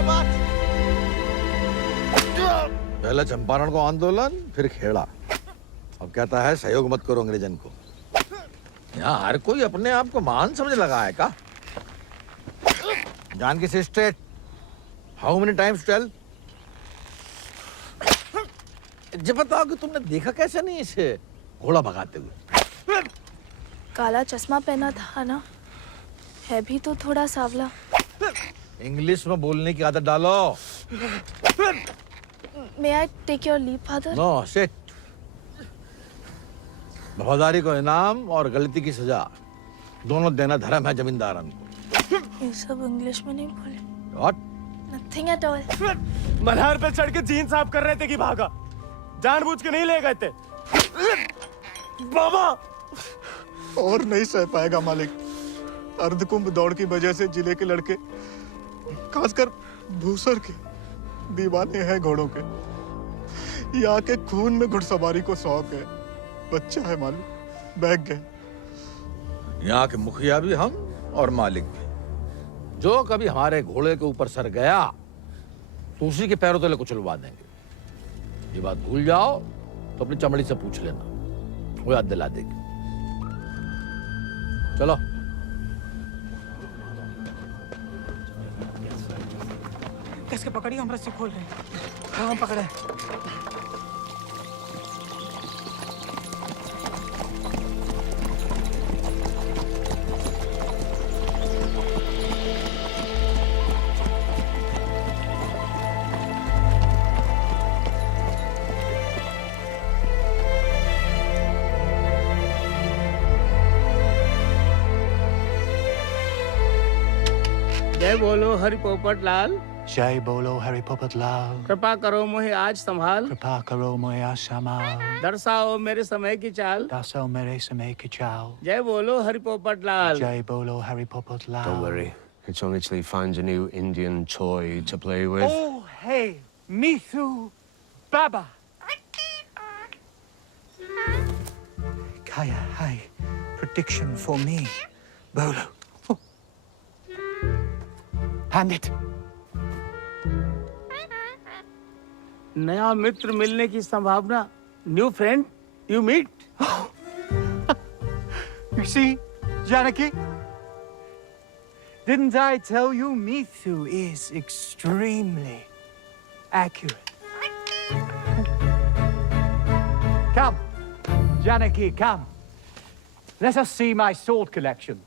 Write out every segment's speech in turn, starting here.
मेरे पास। पहले चंपारण को आंदोलन, फिर खेड़ा। अब कहता है सहयोग मत करो अंग्रेजन को। यहाँ हर कोई अपने आप को महान समझ लगा है का? जानकी से straight. How many times tell? जब बताओ कि तुमने देखा कैसे नहीं इसे घोड़ा भगाते हुए? काला चश्मा पहना था ना, है भी तो थोड़ा सावला। इंग्लिश में बोलने की आदत डालो। May I take your leave, father? No sit. वफादारी को इनाम और गलती की सजा दोनों देना धर्म है जमींदारन को। ये सब इंग्लिश में नहीं बोले। What? Nothing at all. Malhar पे चढ़ के जीन साफ कर रहे थे कि भागा? जानबूझ के नहीं ले गए थे। बाबा! और नहीं सह पाएगा मालिक। अर्धकुंभ दौड़ की वजह से जिले के लड़के, खासकर भूसर के, दीवाने हैं घोड़ों के। यहाँ के खून में घुड़सवारी को शौक है। बच्चा है मालिक, बैग गए। यहाँ के मुखिया भी हम और मालिक भी। जो कभी हमारे घोड़े के ऊपर सर गया तो उसी के पैरों तले कुचलवा देंगे। ये बात भूल जाओ तो अपनी चमड़ी से पूछ लेना, वो याद दिला देगी। चलो। कैसे पकड़ी? हम रस्सी खोल रहे हैं। हाँ पकड़े। जय बोलो हरि पोपट लाल। जय बोलो हरि पोपट लाल। कृपा करो मोहे आज संभाल। कृपा करो मोहे आज संभाल। दर्शाओ मेरे समय की चाल। दर्शाओ मेरे समय की चाल। जय बोलो हरि पोपट लाल। जय बोलो Hari Popat Lal. Don't worry, it's only till he finds a new Indian toy to play with. Oh, hey, Mithu, Baba. Kaya, hi, prediction for me, Bolo. Hand it. नया मित्र मिलने की संभावना। New friend you meet. You see, Janaki? Didn't I tell you Mithu is extremely accurate? Come, Janaki, come. Let us see my sword collection.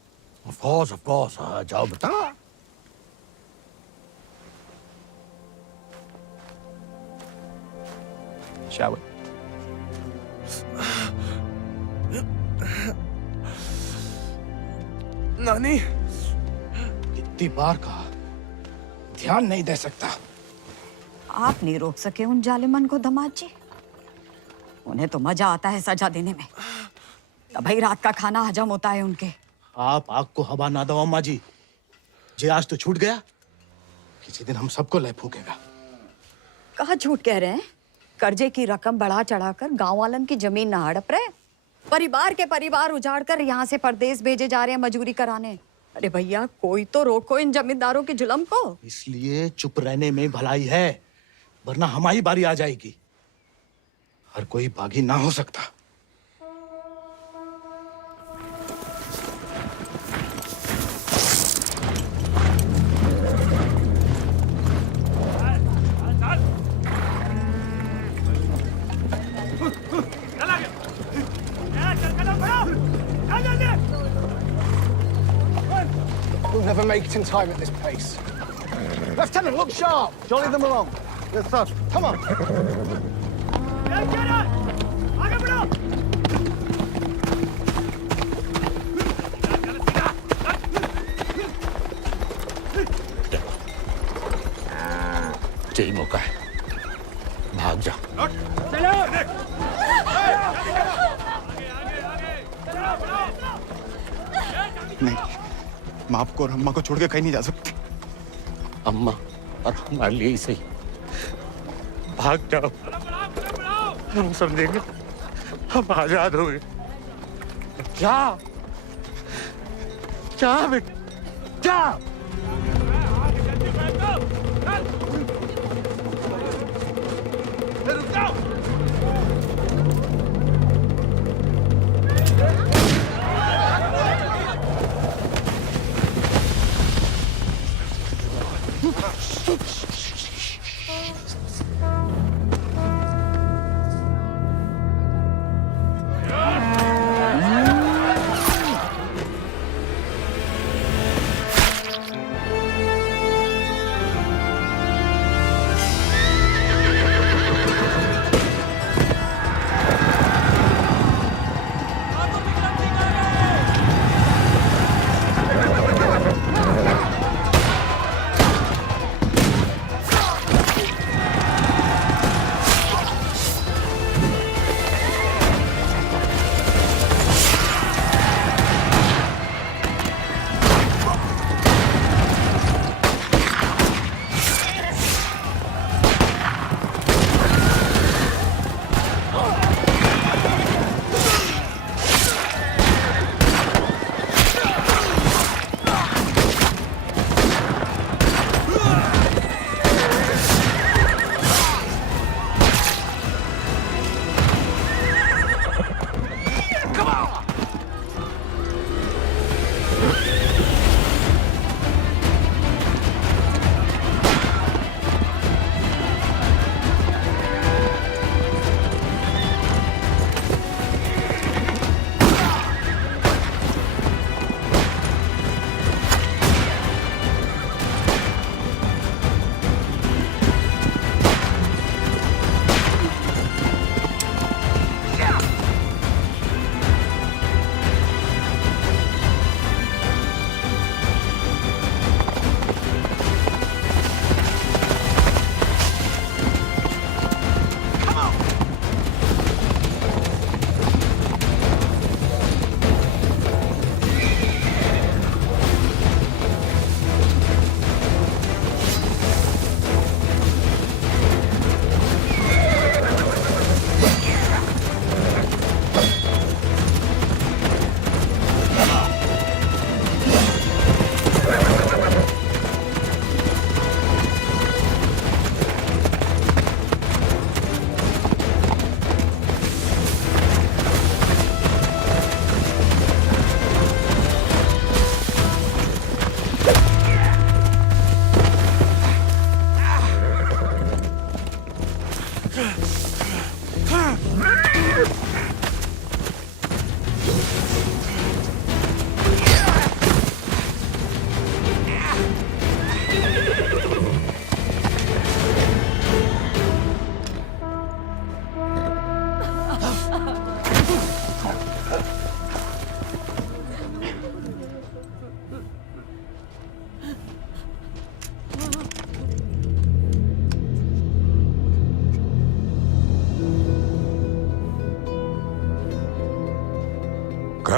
Of course, जाओ बता। Shall we? नानी, कितनी बार कहा, ध्यान नहीं दे सकता। आप नहीं रोक सके उन जालिमन को दामाद जी। उन्हें तो मजा आता है सजा देने में। तभी रात का खाना हजम होता है उनके। आप आग को हवा ना दो अम्मा जी। जे आज तो छूट गया, किसी दिन हम सबको ले फूकेगा। कहाँ झूठ कह रहे हैं? कर्जे की रकम बढ़ा चढ़ाकर गांव वालन की जमीन ना हड़प रहे। परिवार के परिवार उजाड़ कर यहाँ से परदेश भेजे जा रहे हैं मजूरी कराने। अरे भैया, कोई तो रोको इन जमींदारों के जुल्म को। इसलिए चुप रहने में भलाई है, वरना हमारी बारी आ जाएगी। हर कोई बागी ना हो सकता। We'll never make it in time at this pace. Lieutenant, look sharp. Jolly them along. Yes, sir. Come on. यही मौका है, भाग जा। नहीं, माफ को और अम्मा को छोड़ के कहीं नहीं जा सकते। अम्मा और हमारे लिए ही सही, भाग जाओ। हम समझेंगे, हम आजाद हो गए। जा, जा बेटा, जा।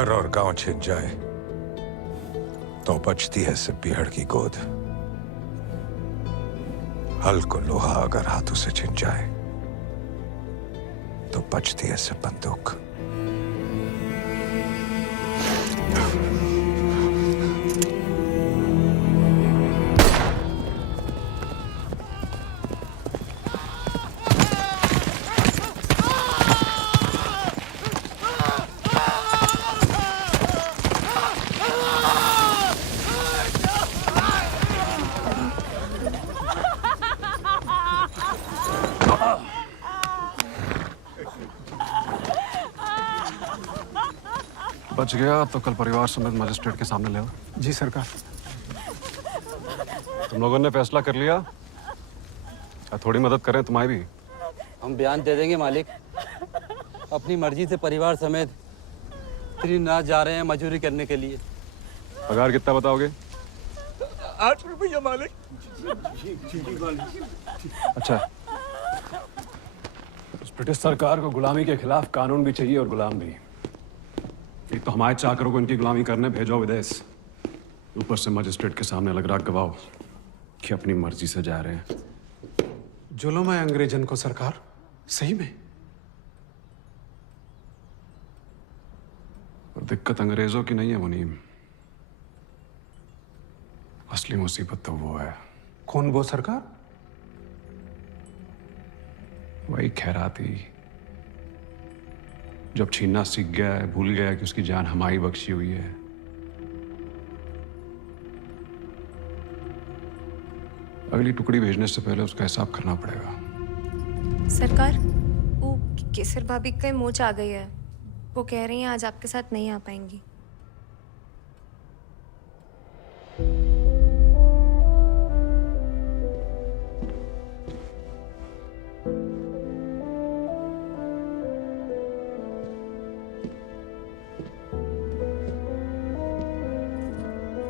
घर और गांव छिन जाए तो बचती है सिर्फ पीहड़ की गोद। हल को लोहा अगर हाथों से छिन जाए तो बचती है सिर्फ बंदूक। बच गया तो कल परिवार समेत मजिस्ट्रेट के सामने ले आओ। जी सरकार। तुम लोगों ने फैसला कर लिया, या थोड़ी मदद करें तुम्हारी भी? हम बयान दे देंगे मालिक। अपनी मर्जी से परिवार समेत त्रिनाथ जा रहे हैं मजदूरी करने के लिए। पगार कितना बताओगे? 8 रुपया मालिक। अच्छा, उस ब्रिटिश सरकार को गुलामी के खिलाफ कानून भी चाहिए और गुलाम भी। एक तो हमारे चाकरों को इनकी गुलामी करने भेजो विदेश, ऊपर से मजिस्ट्रेट के सामने अलग राग गवाओ कि अपनी मर्जी से जा रहे हैं। जुल्म है अंग्रेजन को सरकार, सही में। और दिक्कत अंग्रेजों की नहीं है मुनीम, असली मुसीबत तो वो है। कौन वो सरकार? वही खैराती, जब छीनना सीख गया है, भूल गया कि उसकी जान हमारी बख्शी हुई है। अगली टुकड़ी भेजने से पहले उसका हिसाब करना पड़ेगा। सरकार, वो केसर भाभी का मोच आ गई है। वो कह रही हैं आज आपके साथ नहीं आ पाएंगी।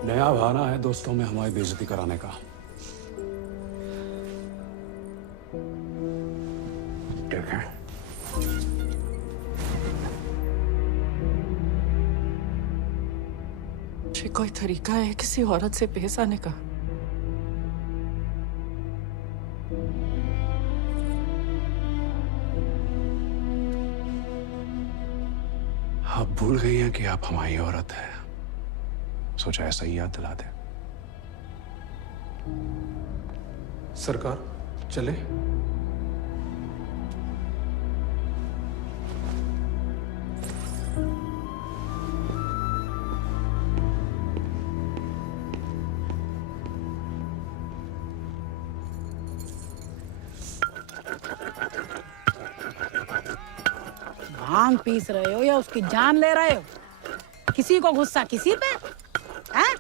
नया बहाना है दोस्तों में हमारी बेइज्जती कराने का। देखें, ये कोई तरीका है किसी औरत से पेश आने का? आप भूल गई हैं कि आप हमारी औरत है। सोचा ऐसा ही याद दिला दे। सरकार चले? भांग पीस रहे हो या उसकी जान ले रहे हो? किसी को गुस्सा किसी पे है?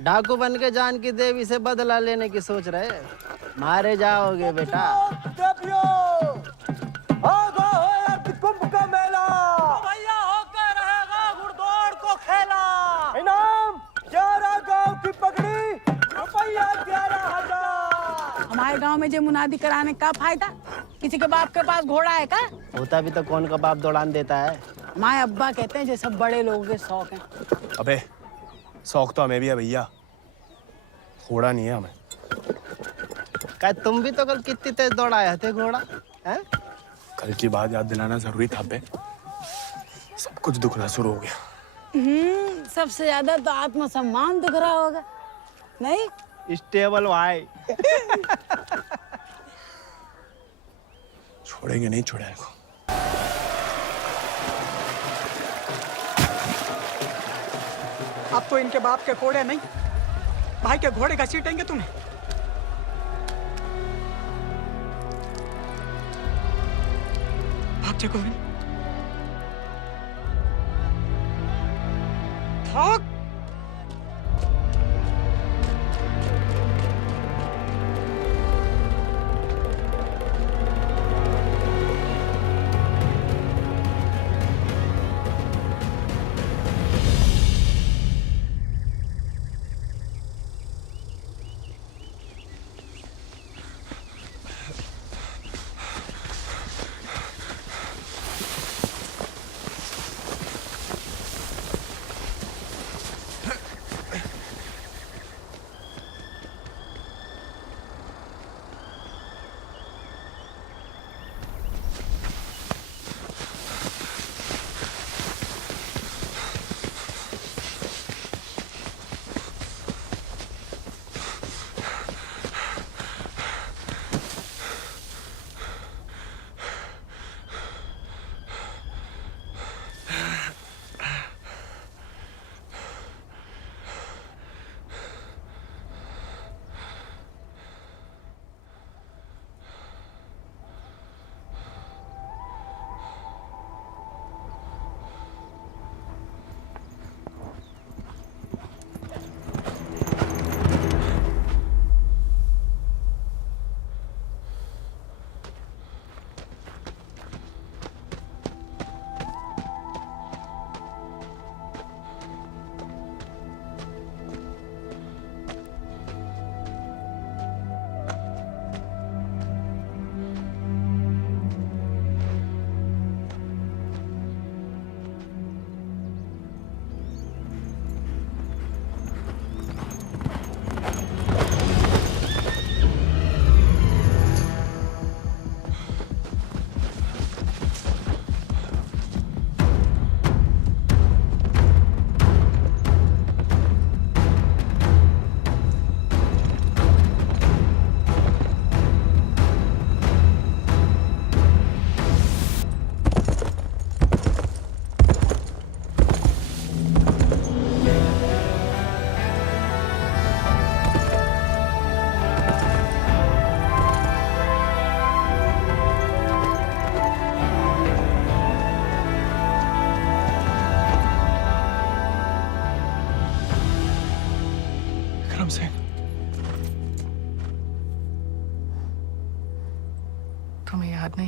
डाकू बन के जान की देवी से बदला लेने की सोच रहे, मारे जाओगे बेटा। कुंभ का मेला भैया होकर रहेगा घुड़दौड़ को खेला। इनाम 11 गांव की पगड़ी, रुपया 11,000। हमारे गांव में जो मुनादी कराने का फायदा? किसी के बाप के पास घोड़ा है का? होता भी तो कौन का बाप दौड़ान देता है। हमारे अब्बा कहते हैं जो सब बड़े लोगों के शौक हैं। अबे शौक तो हमें भी है भैया, घोड़ा नहीं है हमें। क्या तुम भी तो कल कितनी तेज दौड़ाए थे घोड़ा हैं? कल की बात याद दिलाना जरूरी था बे। सब कुछ दुखना शुरू हो गया। सबसे ज्यादा तो आत्मसम्मान दुख रहा होगा, नहीं? स्टेबल भाई। छोड़ेंगे नहीं छोड़ेंगे को। अब तो इनके बाप के घोड़े नहीं, भाई के घोड़े घसीटेंगे तुम्हें। भाग जा गोविंद, भाग।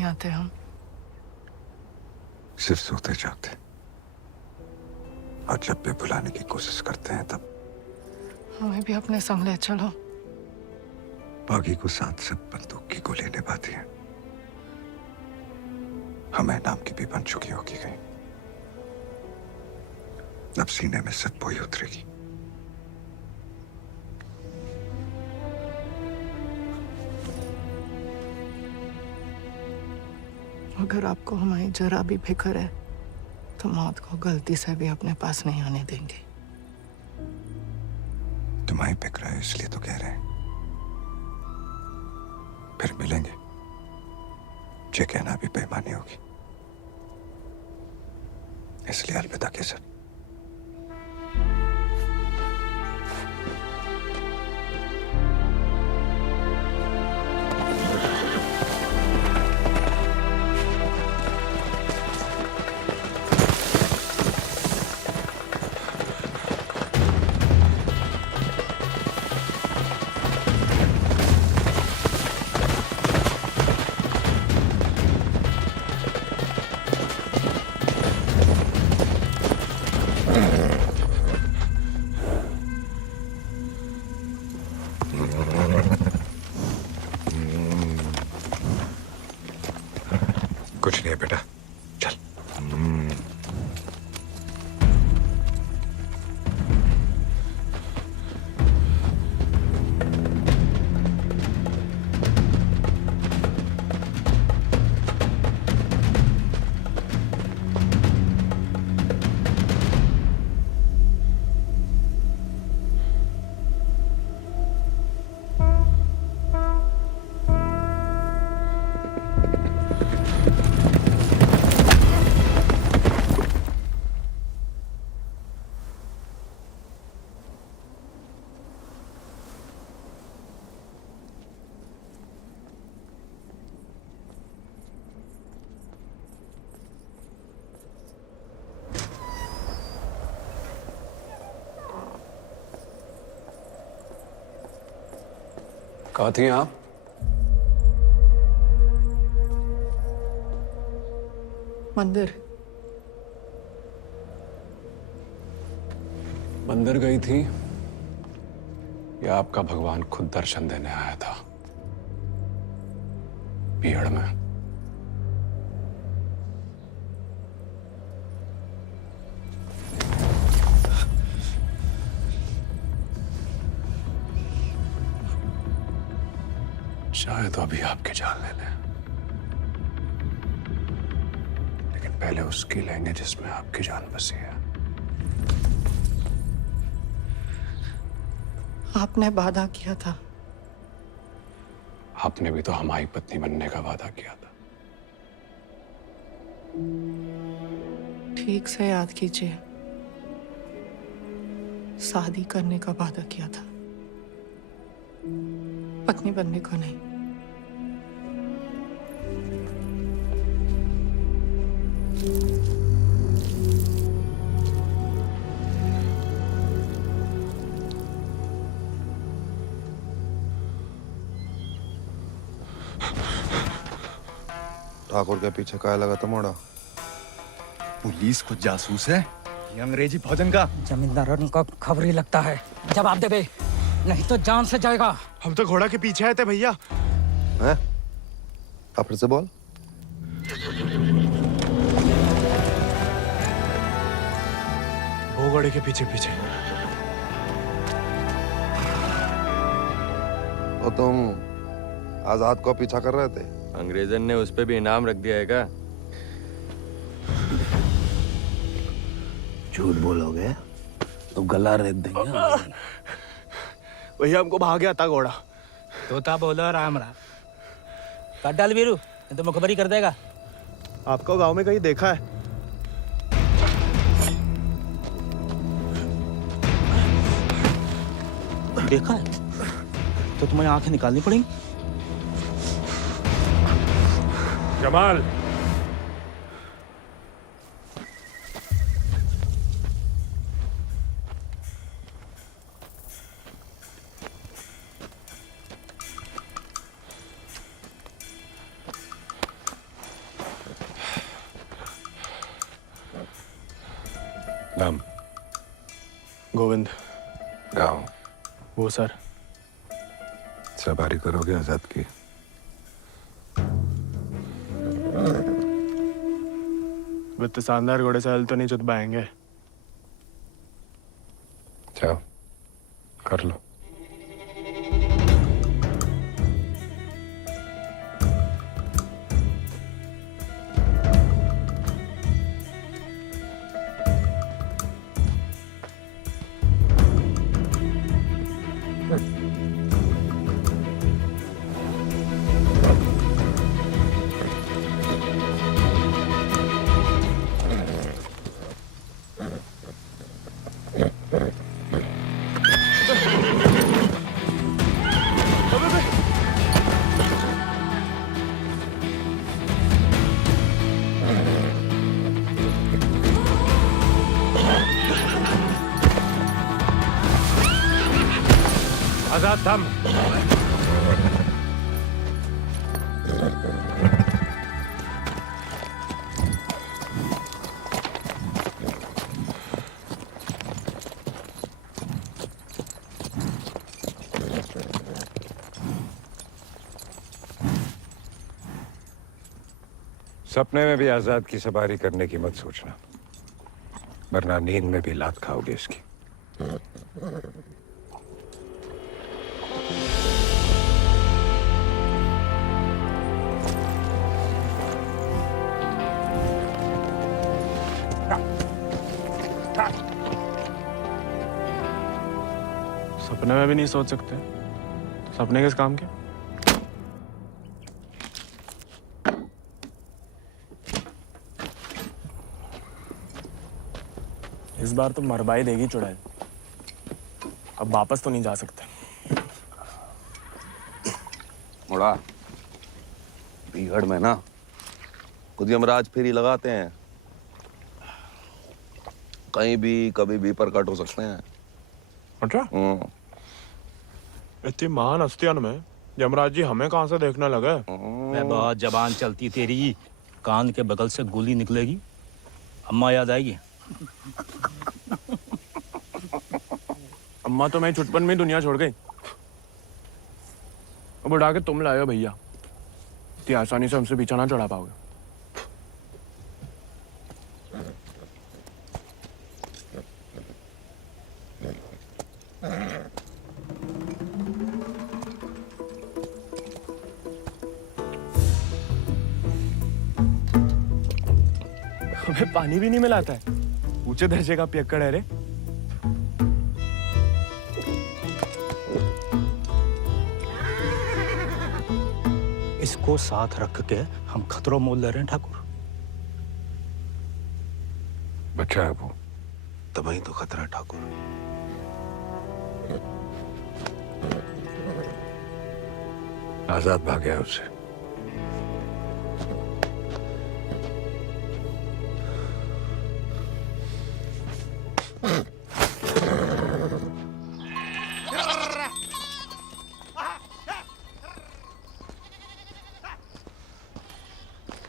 आते हम? सिर्फ सोते जागते, और जब भी बुलाने की कोशिश करते हैं तब हमें भी अपने संग ले चलो। बागी को साथ सब बंदूक की गोली निभाती है, हमें नाम की भी बन चुकी होगी कहीं। अब सीने में सिर्फ बोई उतरेगी। अगर आपको हमारी जरा भी फिक्र है तो मौत को गलती से भी अपने पास नहीं आने देंगे। तुम्हारी फिक्र है इसलिए तो कह रहे हैं। फिर मिलेंगे, ये कहना भी बेईमानी होगी, इसलिए अलविदा केसर। कुछ नहीं है बेटा, चल। कहाँ थी आप? मंदिर। मंदिर गई थी या आपका भगवान खुद दर्शन देने आया था भीड़ में? शायद तो अभी आपकी जान ले लें, लेकिन पहले उसकी लेंगे जिसमें आपकी जान बसी है। आपने वादा किया था। आपने भी तो हमारी पत्नी बनने का वादा किया था। ठीक से याद कीजिए, शादी करने का वादा किया था, पत्नी बनने को नहीं। ठाकुर के पीछे काय लगा था मोड़ा? पुलिस को जासूस है ये अंग्रेजी भोजन का। जमींदारों का खबर ही लगता है। जवाब दे बे, नहीं तो जान से जाएगा। हम तो घोड़ा के पीछे आए थे भैया। हैं? आप फिर से बोल। वो घोड़े के पीछे पीछे। और तुम आजाद को पीछा कर रहे थे? अंग्रेजन ने उस पे भी इनाम रख दिया है क्या? झूठ बोलोगे तो गला रेत देंगे। भैया हमको भाग गया था घोड़ा। तोता बोलो राम राम। काट डाल वीरू, नहीं तो मुखबरी कर देगा। आपको गांव में कहीं देखा है? देखा है तो तुम्हें आंखें निकालनी पड़ेंगी। जमाल, नाम? गोविंद। गाँव? वो सर। सवारी करोगे आजाद की? वित्त शानदार घोड़े से हल तो नहीं चुत पाएंगे। जाओ कर लो। आजाद थम। सपने में भी आजाद की सवारी करने की मत सोचना, वरना नींद में भी लात खाओगे इसकी। सपने में भी नहीं सोच सकते, सपने किस काम के? इस बार तो मरवाई देगी चुड़ैल, अब वापस तो नहीं जा सकते। मुड़ा बीहड़ में ना खुद यमराज फेरी लगाते हैं, कहीं भी कभी भी प्रकट हो सकते हैं। अच्छा? इतनी महान हस्तियों में यमराज जी हमें कहाँ से देखने लगे? मैं बहुत जबान चलती तेरी, कान के बगल से गोली निकलेगी, अम्मा याद आएगी। अम्मा तो मैं छुटपन में दुनिया छोड़ गई, अब उड़ा के तुम लाए हो भैया, इतनी आसानी से हमसे पीछा ना चढ़ा पाओगे। हमें पानी भी नहीं मिलाता है, ऊंचे दर्जे का पियक्कड़ है रे। इसको साथ रख के हम खतरों मोल ले रहे हैं ठाकुर। बच्चा है वो, तभी तो खतरा ठाकुर। आजाद भाग गया उससे।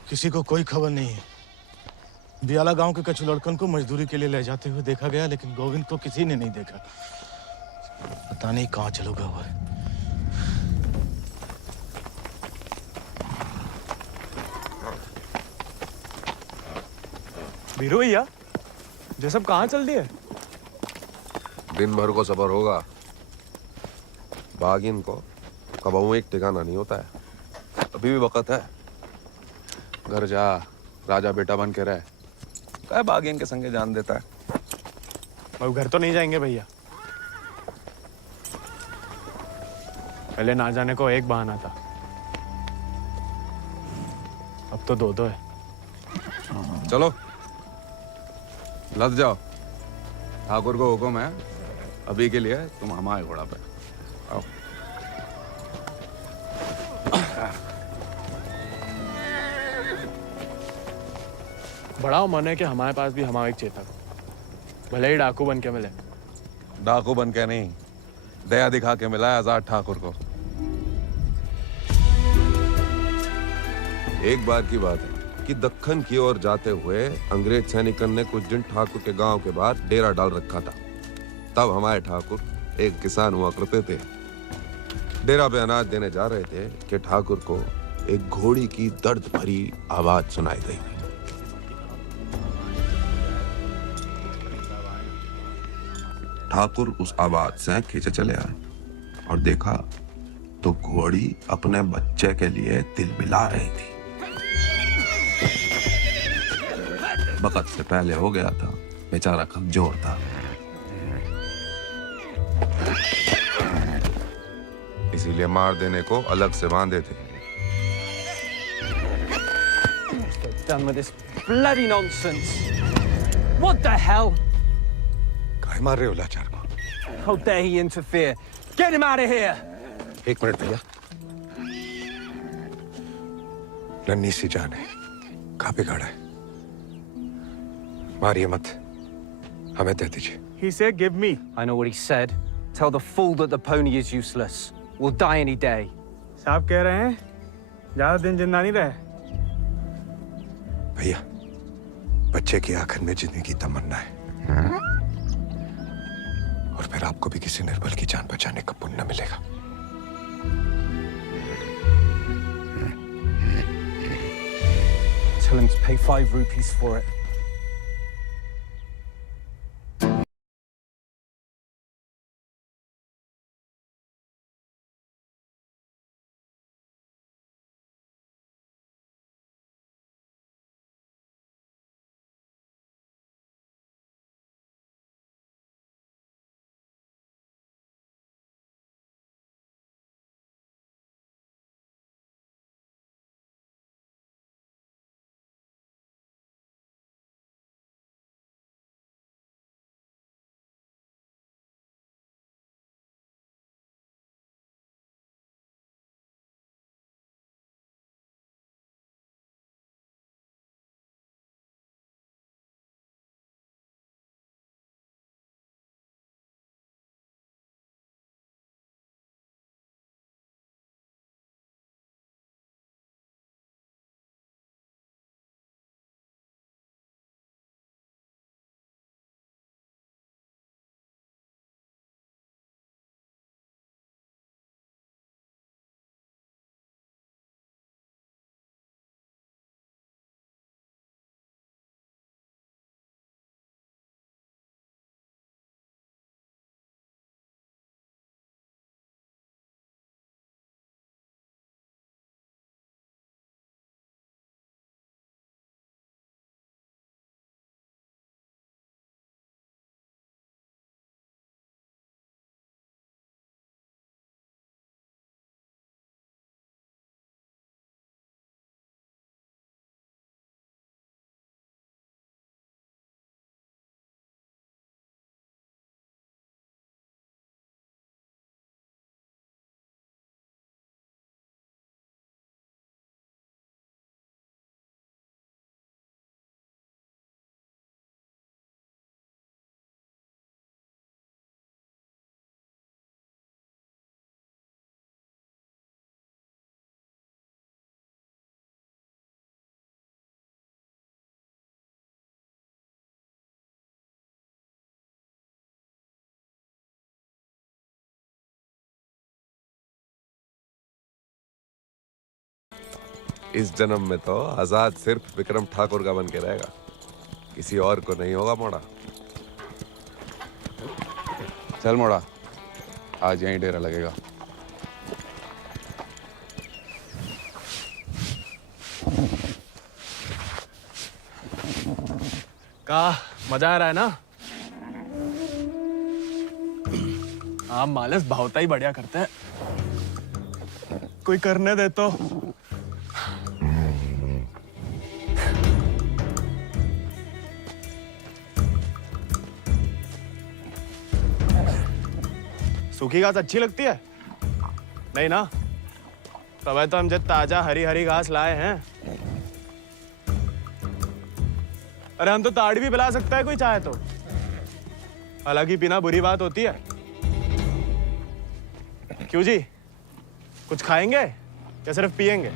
किसी को कोई खबर नहीं है। दियाला गांव के कछु लड़कन को मजदूरी के लिए ले जाते हुए देखा गया, लेकिन गोविंद को किसी ने नहीं देखा। पता नहीं कहाँ चलो गया हुआ है। बीरू भैया, ये सब कहाँ चल दिए? दिन भर को सफर होगा, बागिन को कबाऊ एक ठिकाना नहीं होता है। अभी भी वक्त है, घर जा, राजा बेटा बन के रह। क्या बागिन के संगे जान देता है। अब घर तो नहीं जाएंगे भैया, पहले ना जाने को एक बहाना था, अब तो दो है। चलो लद जाओ, ठाकुर को हुक्म है, अभी के लिए तुम हमारे घोड़ा पे आओ। बड़ा मन है कि हमारे पास भी हमारा एक चेतक, भले ही डाकू बन के मिले। डाकू बन के नहीं, दया दिखा के मिला है आजाद ठाकुर को। एक बार की बात है कि दक्कन की ओर जाते हुए अंग्रेज सैनिकों ने कुछ दिन ठाकुर के गांव के बाहर डेरा डाल रखा था। तब हमारे ठाकुर एक किसान हुआ करते थे। डेरा पे अनाज देने जा रहे थे कि ठाकुर को एक घोड़ी की दर्द भरी आवाज सुनाई गई। ठाकुर उस आवाज से खींचे चले आए और देखा तो घोड़ी अपने बच्चे के लिए तिलमिला रही थी। वक्त से पहले हो गया था, बेचारा कमजोर था। इसीलिए मार देने को अलग से बांधे थे। Done with this bloody nonsense. What the hell? काहे मार रहे हो लाचार को? How dare he interfere? Get him out of here! एक मिनट भैया। नन्ही सी जान है, कहाँ पे गाड़ा है? मारिए मत, हमें दे दीजिए। He said, "Give me." I know what he said. Tell the fool that the pony is useless. We'll die any day. साहब कह रहे हैं ज्यादा दिन जिंदा नहीं रहे। भैया, बच्चे की आंखन में जीने की तमन्ना है, और फिर आपको भी किसी निर्बल की जान बचाने का पुण्य मिलेगा। Tell him to pay 5 rupees for it. इस जन्म में तो आजाद सिर्फ विक्रम ठाकुर का बन के रहेगा, किसी और को नहीं होगा। मोड़ा चल, मोड़ा आज यहीं डेरा लगेगा। का मजा आ रहा है ना? आप मालस भावता ही बढ़िया करते हैं। कोई करने दे तो। सूखी घास अच्छी लगती है? नहीं ना? तब तो हम जब ताजा हरी हरी घास लाए हैं। अरे हम तो ताड़ी भी पिला सकता है कोई चाहे तो। हालांकि पीना बुरी बात होती है। क्यों जी, कुछ खाएंगे या सिर्फ पिएंगे?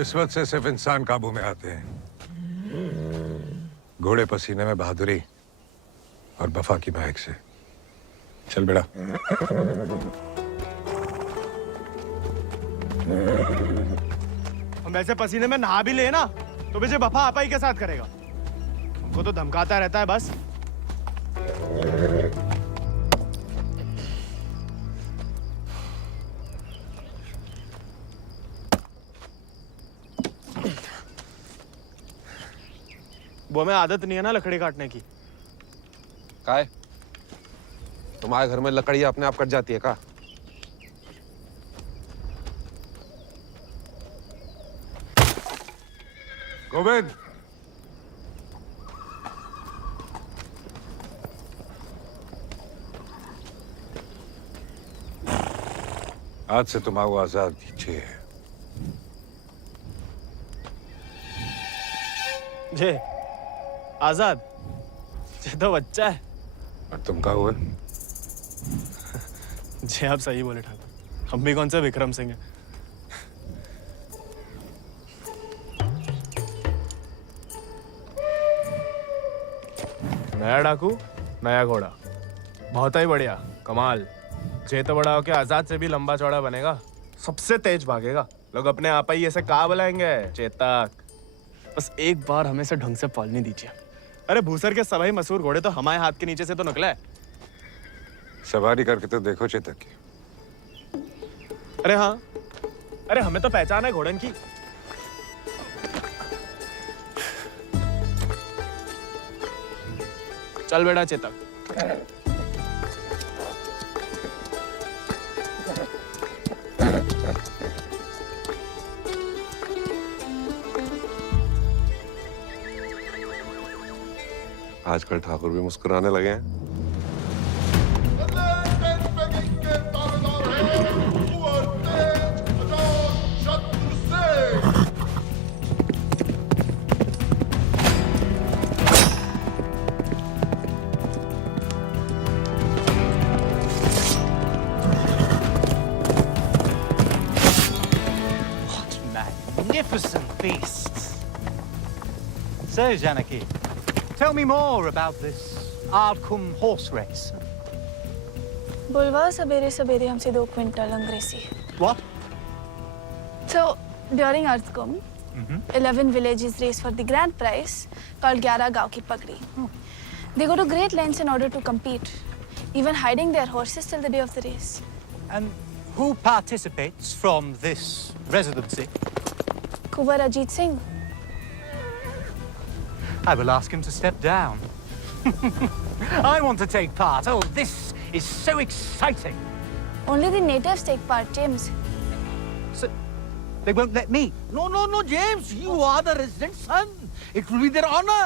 किस्मत से सिर्फ इंसान काबू में आते हैं, घोड़े पसीने में बहादुरी और वफा की महक से। चल बेटा। हम ऐसे पसीने में नहा भी ले ना तो मुझे वफा आपा ही के साथ करेगा। हमको तो धमकाता रहता है बस। वो हमें आदत नहीं है ना लकड़ी काटने की। काय? तुम्हारे घर में लकड़ी अपने आप कट जाती है का? गोविंद, आज से तुम आओ आजाद दीजिए। जे आजाद, ये तो बच्चा है। और तुम कहा हुआ? जी आप सही बोले ठाकुर, हम भी कौन से विक्रम सिंह हैं। नया डाकू, नया घोड़ा, बहुत ही बढ़िया, कमाल। जे तो बड़ा होके आजाद से भी लंबा चौड़ा बनेगा, सबसे तेज भागेगा। लोग अपने आप ही ऐसे कहा बुलाएंगे, चेतक। बस एक बार हमें से ढंग से पालने दीजिए। अरे भूसर के सभी मशहूर घोड़े तो हमारे हाथ के नीचे से तो निकला है। सवारी करके तो देखो चेतक की। अरे हाँ, अरे हमें तो पहचान है घोड़न की। चल बेटा चेतक। आजकल ठाकुर भी मुस्कुराने लगे हैं। Magnificent beasts. So, Janaki, tell me more about this Ardcumbe horse race. बुलवा सवेरे सवेरे हमसे 2 क्विंटल अंग्रेजी। What? So, during Ardcumbe, 11 villages race for the grand prize called 11 गांव की पगड़ी. They go to great lengths in order to compete, even hiding their horses till the day of the race. And who participates from this residency? Kuwar Ajit Singh. I will ask him to step down. I want to take part. Oh, this is so exciting. Only the natives take part, James. So, they won't let me? No, James. You are the resident son. It will be their honor.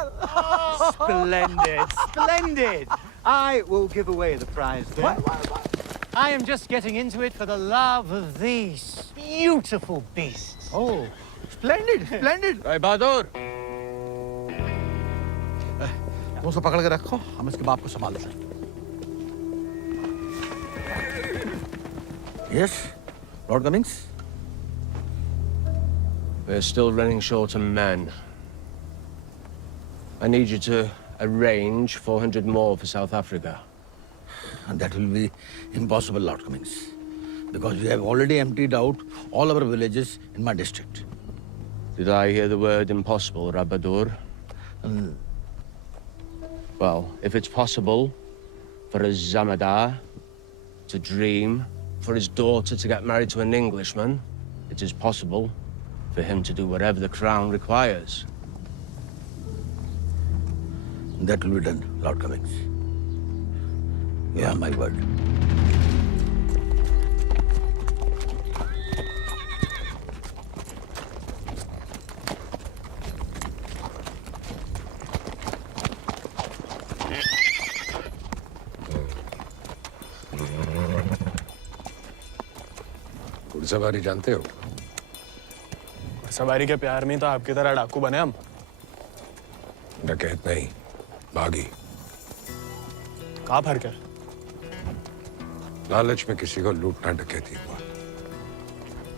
Splendid, splendid. I will give away the prize then. Why? I am just getting into it for the love of these beautiful beasts. Oh, splendid. Hey, बहादुर, तुम उसे पकड़ के रखो, हम इसके बाप को संभाल लेते हैं। Yes, Lord Cummings. We're still running short on men. I need you to arrange 400 more for South Africa. And that will be impossible, Lord Cummings, because we have already emptied out all our villages in my district. Did I hear the word impossible, Rabadur? Well, if it's possible for a Zamadar to dream, for his daughter to get married to an Englishman, it is possible for him to do whatever the crown requires. That will be done, Lord Cummings. You have my word. घुड़सवारी जानते हो? सवारी के प्यार में तो आपकी तरह डाकू बने हम। डकैत नहीं, बागी। कहाँ फर्क है? लालच में किसी को लूटना डकैती हुआ।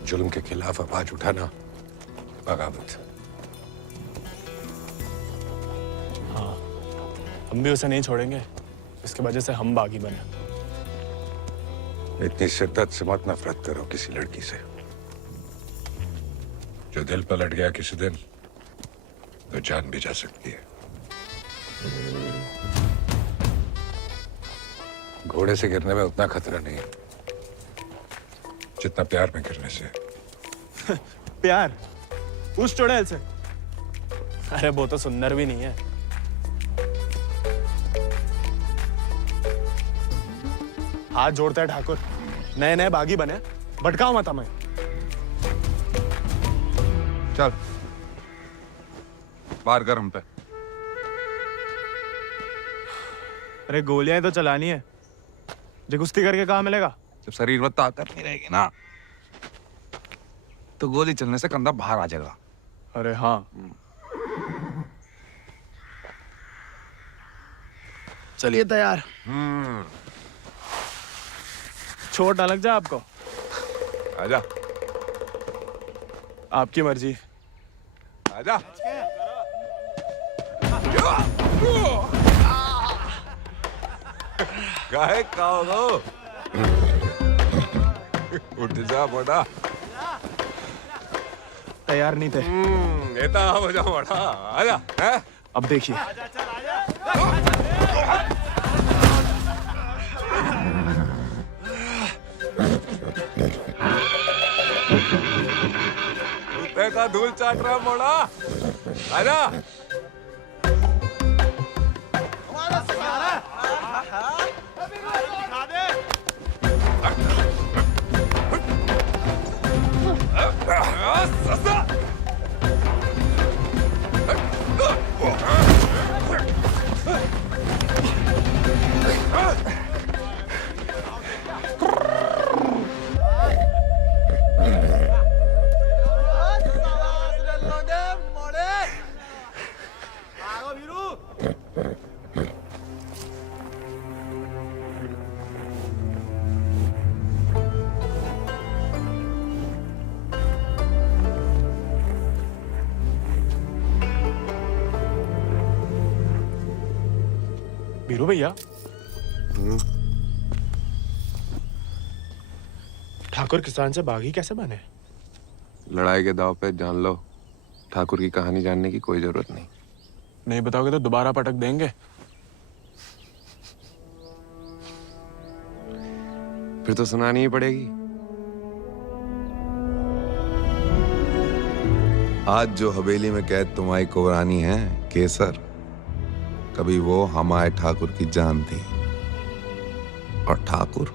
जुल्म के खिलाफ आवाज उठाना बगावत। हाँ, हम भी उसे नहीं छोड़ेंगे इसकी वजह से हम बागी बने। इतनी शिद्दत से मत नफरत करो किसी लड़की से। जो दिल पर लट गया किसी दिन तो जान भी जा सकती है। घोड़े से गिरने में उतना खतरा नहीं है जितना प्यार में गिरने से। प्यार उस चुड़ैल से? अरे वो तो सुंदर भी नहीं है। हाथ जोड़ते हैं ठाकुर, नए नए बागी बने, भटकाओ मत हमें। चल बाहर कर हम पे। अरे गोलियां तो चलानी है, जो कुश्ती करके कहाँ मिलेगा? जब शरीर में ताकत नहीं रहेगी ना तो गोली चलने से कंधा बाहर आ जाएगा। अरे हाँ, चलिए तैयार। चोट ना लग जाए आपको। आजा। आपकी मर्जी। आजा। गाय खाओ उठ जा बड़ा। तैयार नहीं थे। नेता हो जा बड़ा। आजा। हैं? अब देखिए। कुत्ते का धूल चाट रहा मोड़ा। आजा। बीरू भैया, ठाकुर किसान से बागी कैसे बने? लड़ाई के दाव पे जान लो। ठाकुर की कहानी जानने की कोई जरूरत नहीं। नहीं बताओगे तो दोबारा पटक देंगे। फिर तो सुनानी ही पड़ेगी। आज जो हवेली में कैद तुम्हारी कुबरानी है केसर, कभी वो हमारे ठाकुर की जान थी और ठाकुर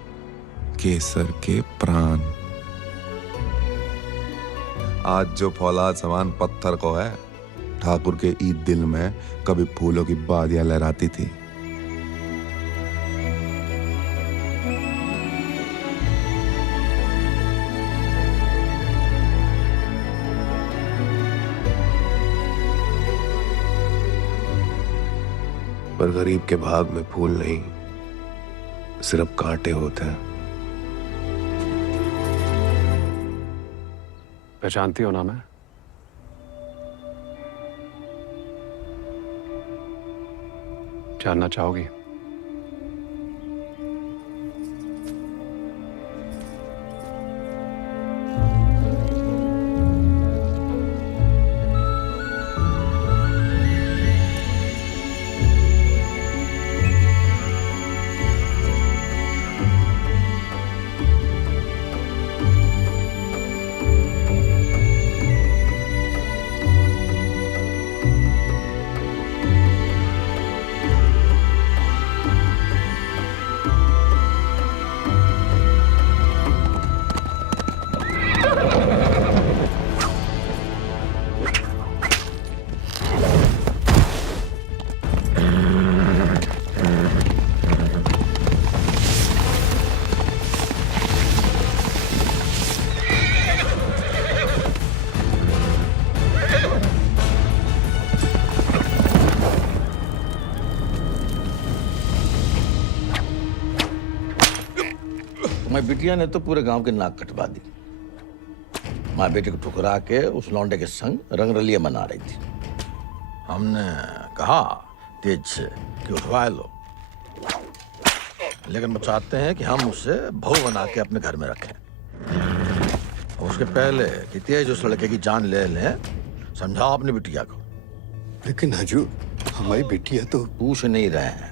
केसर के प्राण। आज जो फौलाद समान पत्थर को है, ठाकुर के ईद दिल में कभी फूलों की बादियां लहराती थी। पर गरीब के भाग में फूल नहीं, सिर्फ कांटे होते हैं। पहचानती हो ना मैं? जानना चाहोगी? मैं बिटिया ने तो पूरे गांव की नाक कटवा दी। माँ बेटे को ठुकरा के उस लौंडे के संग रंगरलिया मना रही थी। हमने कहा तेज से कि उठवा लो, लेकिन वो चाहते हैं कि हम उसे बहू बना के अपने घर में रखें। उसके पहले कि तेज उस लड़के की जान ले लें, समझाओ अपनी बिटिया को। लेकिन हजूर, हमारी बिटिया तो पूछ नहीं रहे हैं।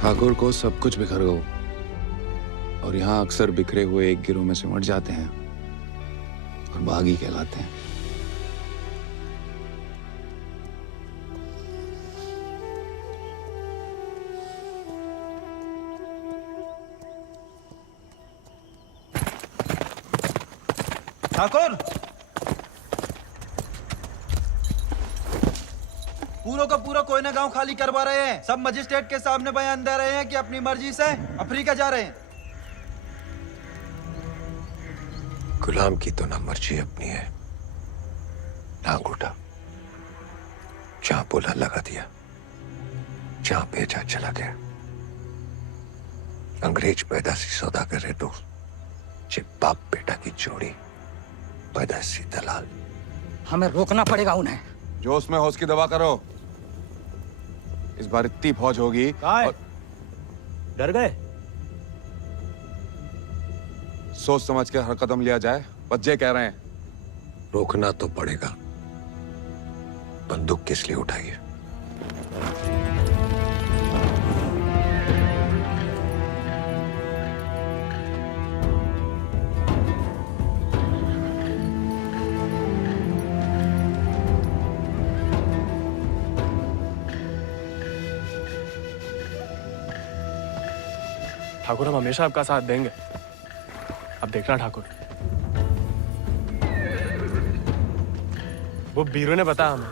ठाकुर को सब कुछ बिखर गया और यहाँ अक्सर बिखरे हुए एक गिरोह में सिमट जाते हैं और बागी कहलाते हैं। ठाकुर, पूरा का पूरा कोयना गांव खाली करवा रहे हैं। सब मजिस्ट्रेट के सामने बयान दे रहे हैं कि अपनी मर्जी से अफ्रीका जा रहे हैं। गुलाम की तो ना मर्जी अपनी है ना अंगूठा। जहां बोला लगा दिया, जहां भेजा चला गया। अंग्रेज पैदाशी सौदागर है दोस्त, जे बाप बेटा की जोड़ी पैदाशी दलाल। हमें रोकना पड़ेगा उन्हें। जोश में होश की दवा करो। इस बार इतनी फौज होगी। और... डर गए? सोच समझ के हर कदम लिया जाए, बच्चे कह रहे हैं। रोकना तो पड़ेगा। बंदूक किस लिए उठाई है? ठाकुर, हम हमेशा आपका साथ देंगे। अब देखना ठाकुर, वो बीरू ने बताया हमें।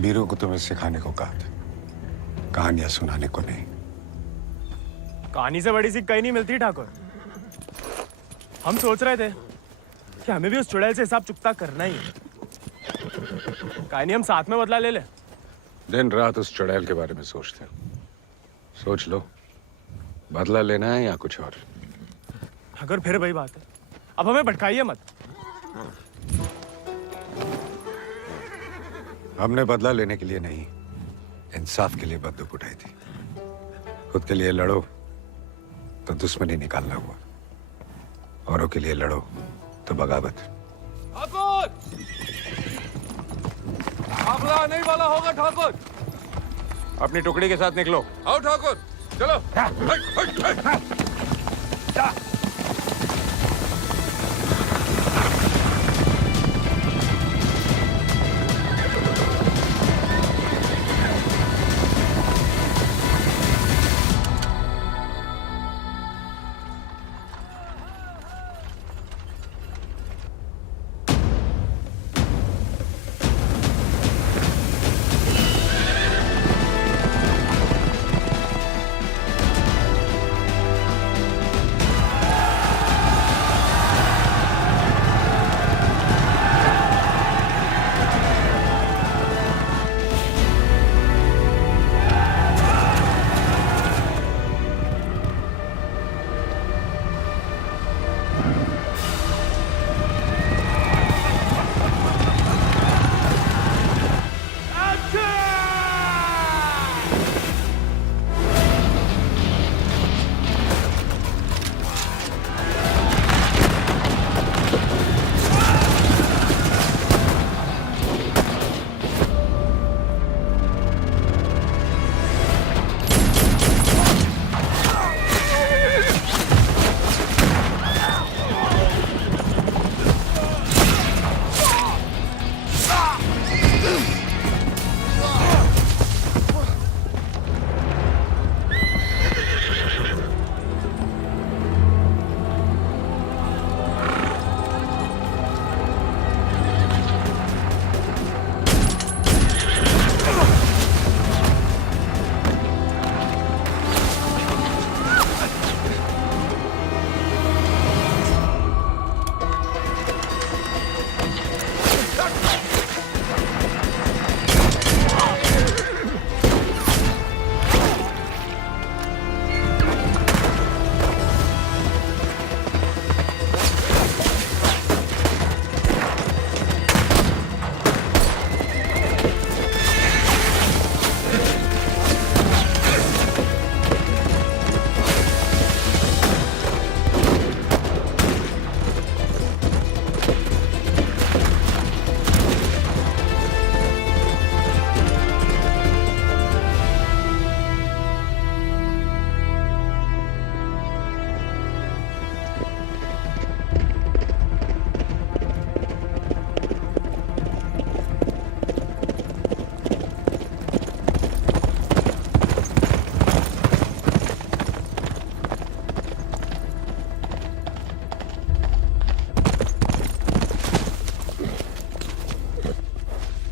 बीरू को तुम्हें सिखाने को कहा था, कहानियां सुनाने को नहीं। कहानी से बड़ी सी कहीं नहीं मिलती ठाकुर। हम सोच रहे थे कि हमें भी उस चुड़ैल से हिसाब चुकता करना ही है। कहानी हम साथ में बदला ले ले। दिन रात उस चुड़ैल के बारे में सोचते हो। सोच लो, बदला लेना है या कुछ और। अगर फिर वही बात है, अब हमें भटकाइए मत। हमने बदला लेने के लिए नहीं, इंसाफ के लिए बंदूक उठाई थी। खुद के लिए लड़ो तो दुश्मनी निकालना हुआ, औरों के लिए लड़ो तो बगावत। ठाकुर, काफिला आने वाला होगा ठाकुर। अपनी टुकड़ी के साथ निकलो। आओ ठाकुर, चलो।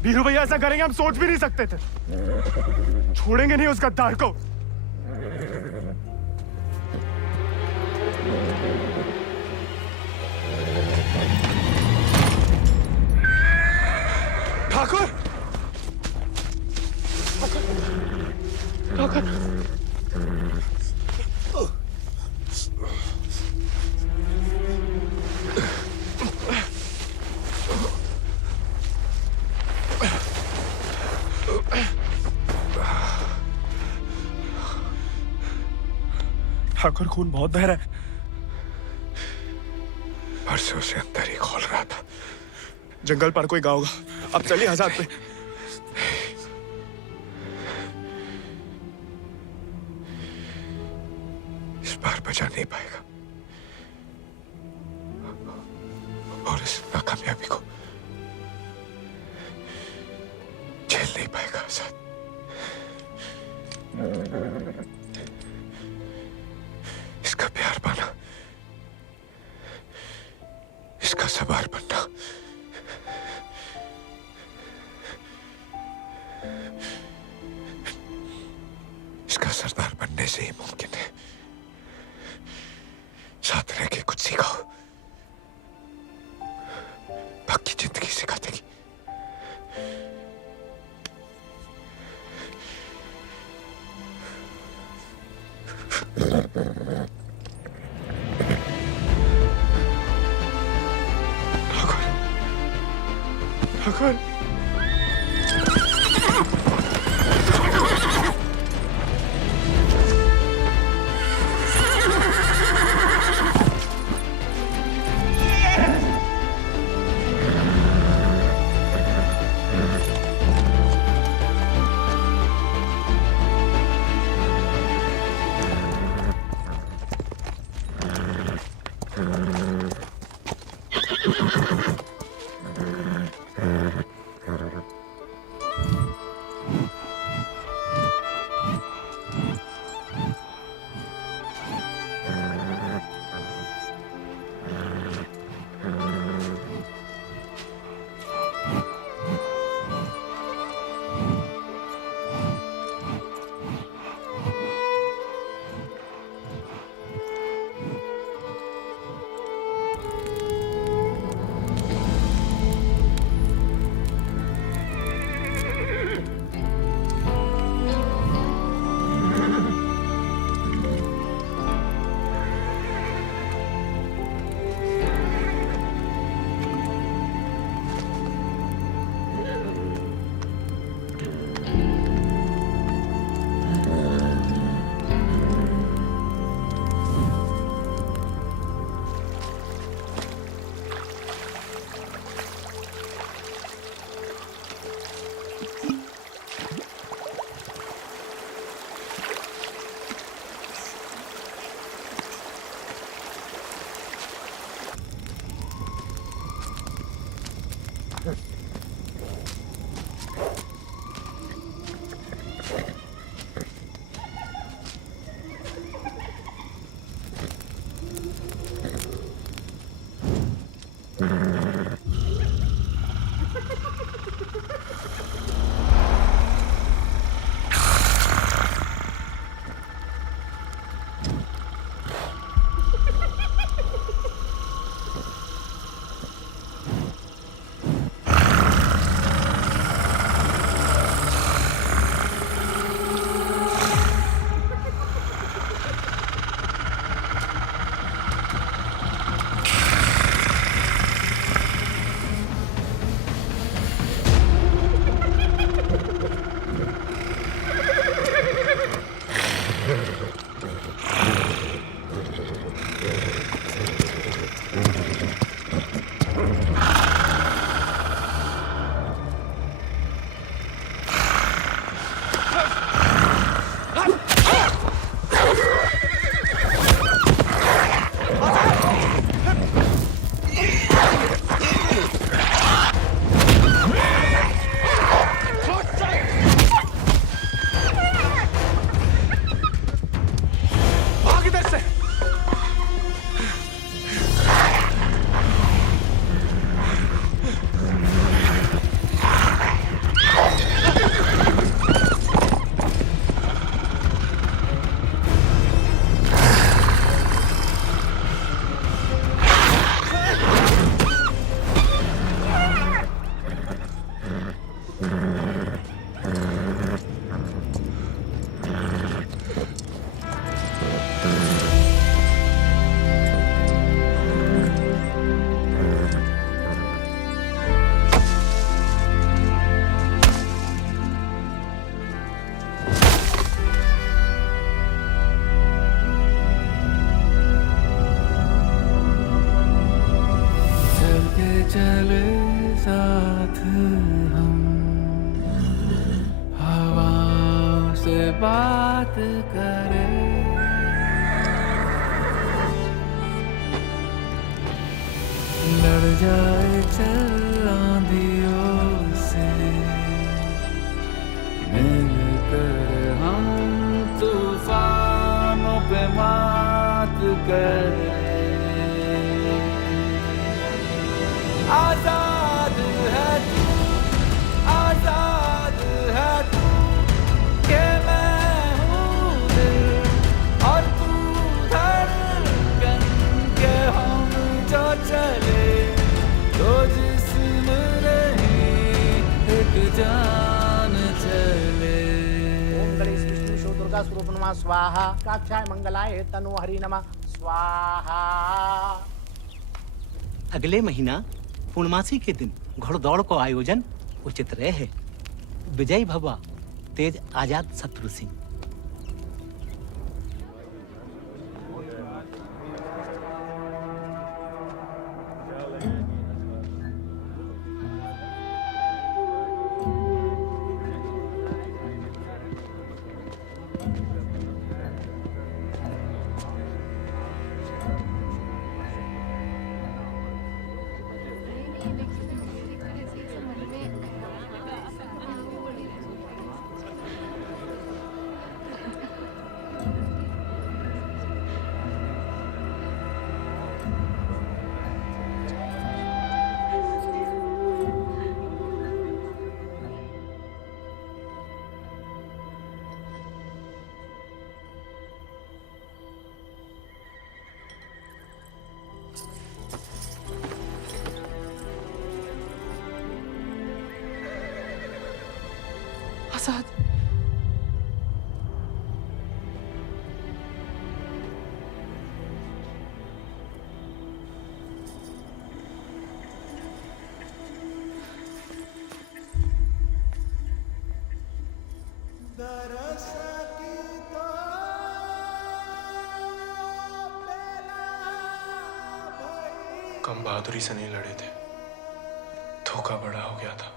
बीरू भैया ऐसा करेंगे हम सोच भी नहीं सकते थे। छोड़ेंगे नहीं उस गद्दार को। ठाकुर, ठाकुर, ठाकुर खून बहुत बह रहा है। परसों से अंदर ही खोल रहा था। जंगल पर कोई गाँव होगा। अब चलिए आजाद पे। इस बार बचा नहीं पाएगा और इस नाकामयाबी को झेल नहीं पाएगा आजाद। इसका प्यार पाना, इसका सवार बनना इसका सरदार बनने से ही मुमकिन है। साथ रह के कुछ सिखाओ, बाकी जिंदगी सिखा देगी। ठाकुर, चले साथ हम, हवा से बात करें, लड़ जाए चल आंधियों से, मिलकर हम तूफानों पे मात करें। आजाद है तू, आजाद है तू, के मैं हूँ दिल और तू धड़कन, के हम जो चले तो जिस्म नहीं एक जान चले। ओम गणेश विष्णु शिव दुर्गा स्वरूप नमः स्वाहा, काक्षाय मंगलाय तनु हरि नमः स्वाहा। अगले महीना पूर्णमासी के दिन घोड़दौड़ को आयोजन उचित रहे है। विजयी भवा तेज आजाद शत्रु सिंह। आजाद, कम बहादुरी से नहीं लड़े थे, धोखा बड़ा हो गया था।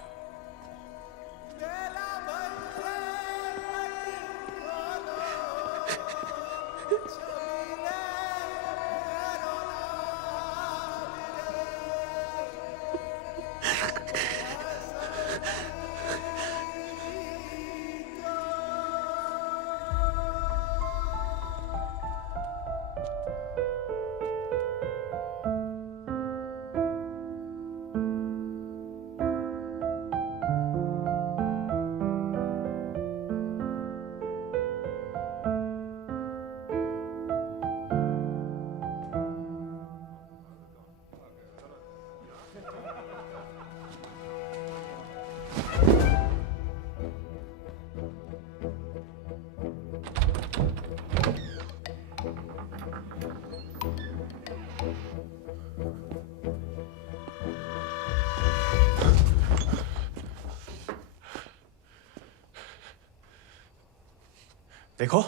देखो,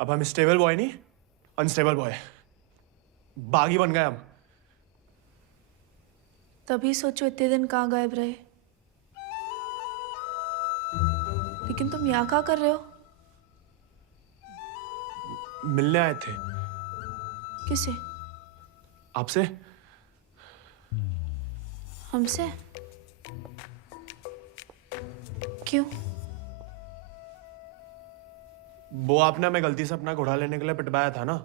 अब हम स्टेबल बॉय नहीं, अनस्टेबल बॉय, बागी बन गए हम। तभी सोचो इतने दिन कहाँ गायब रहे। लेकिन तुम यहाँ क्या कर रहे हो? मिलने आए थे। किसे? आपसे। हमसे? क्यों? वो आपने हमें गलती से अपना घोड़ा लेने के लिए पिटवाया था ना,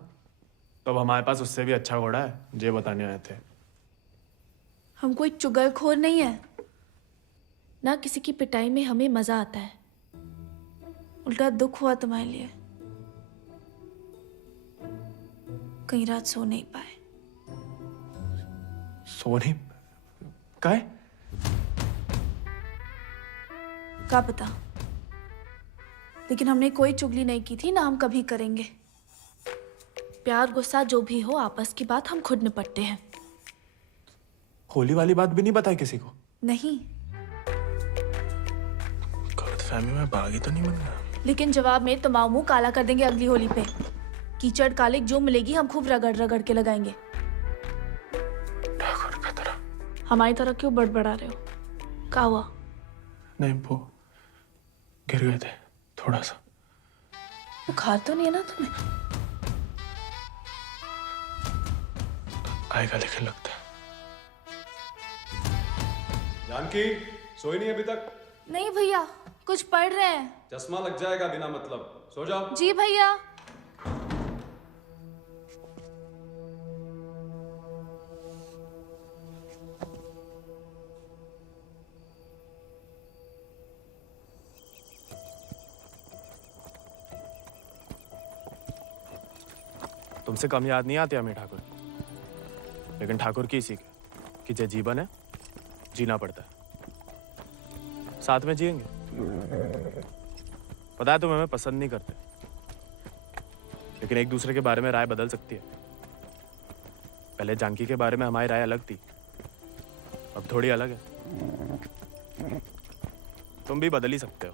तो अब हमारे पास उससे भी अच्छा घोड़ा है, ये बताने आए थे। हम कोई चुगलखोर नहीं है ना, किसी की पिटाई में हमें मजा आता है। उल्टा दुख हुआ तुम्हारे लिए, कई रात सो नहीं पाए। सो नहीं काहे? क्या पता, लेकिन हमने कोई चुगली नहीं की थी, ना हम कभी करेंगे। प्यार गुस्सा जो भी हो, आपस की बात हम खुद निपटते हैं। होली वाली बात भी नहीं बताई किसी को? नहीं। गलतफहमी में बागी तो नहीं बन गया? लेकिन जवाब में तुम्हारा मुंह काला कर देंगे अगली होली पे। कीचड़ कालिक जो मिलेगी हम खूब रगड़ रगड़ के लगाएंगे। ठाकुर का तरह। हमारी तरह क्यों बड़बड़ा रहे हो? क्या हुआ? नहीं, वो गिर गए थे थोड़ा सा। बुखार तो नहीं है ना तुम्हें? आएगा लेकिन लगता है। जानकी सोई नहीं अभी तक? नहीं भैया, कुछ पढ़ रहे हैं। चश्मा लग जाएगा बिना मतलब, सो जाओ। जी भैया। तुमसे कम याद नहीं आती हमें ठाकुर, लेकिन ठाकुर की सीख कि जो जीवन है जीना पड़ता है, साथ में जिएंगे। पता है तुम हमें पसंद नहीं करते, लेकिन एक दूसरे के बारे में राय बदल सकती है। पहले जानकी के बारे में हमारी राय अलग थी, अब थोड़ी अलग है। तुम भी बदल ही सकते हो।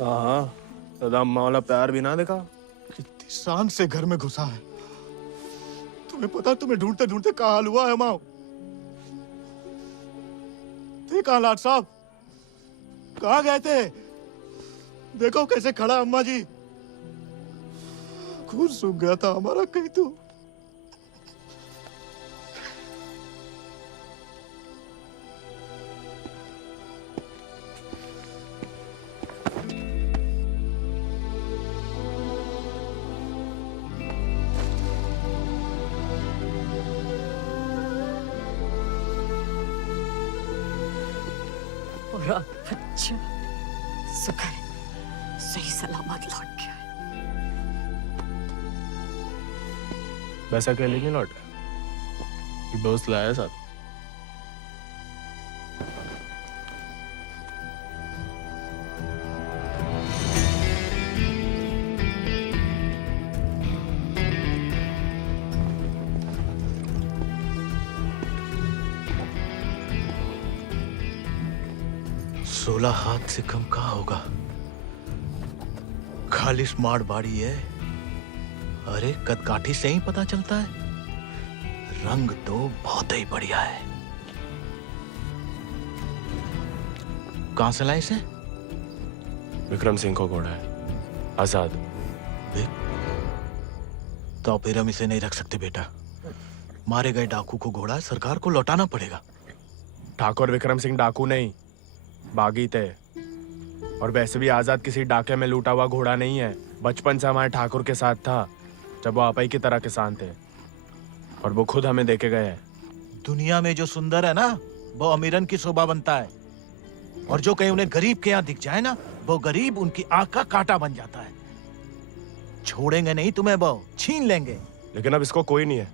हाँ, दादा अम्मा वाला प्यार भी ना देखा। कितनी शान से घर में घुसा है। तुम्हें पता, तुम्हें ढूंढते ढूंढते कहाँ हाल हुआ है माओ। देखा लाट साहब, कहाँ गए थे? देखो कैसे खड़ा अम्मा जी। खून सूख गया था हमारा कहीं तो। अच्छा, शुक्र है सही सलामत लौट गया। वैसा अकेले नहीं लौटा, एक दोस्त लाया साथ। सोलह हाथ से कम कहाँ होगा? खाली स्मार्ट बाड़ी है। अरे कदकाठी से ही पता चलता है। रंग तो बहुत ही बढ़िया है। कहां से लाए इसे? विक्रम सिंह को घोड़ा है, आजाद। तो फिर हम इसे नहीं रख सकते बेटा। मारे गए डाकू को घोड़ा सरकार को लौटाना पड़ेगा। ठाकुर विक्रम सिंह डाकू नहीं, बागी थे। और वैसे भी आजाद किसी डाके में लूटा हुआ घोड़ा नहीं है। बचपन से हमारे ठाकुर के साथ था, जब वो आपई की तरह किसान थे, और वो खुद हमें देके गए हैं। दुनिया में जो सुंदर है ना, वो अमीरन की शोभा बनता है। और जो कहीं उन्हें गरीब के यहाँ दिख जाए ना, वो गरीब उनकी आंख का कांटा बन जाता है। छोड़ेंगे नहीं तुम्हें, वो छीन लेंगे। लेकिन अब इसको कोई नहीं है,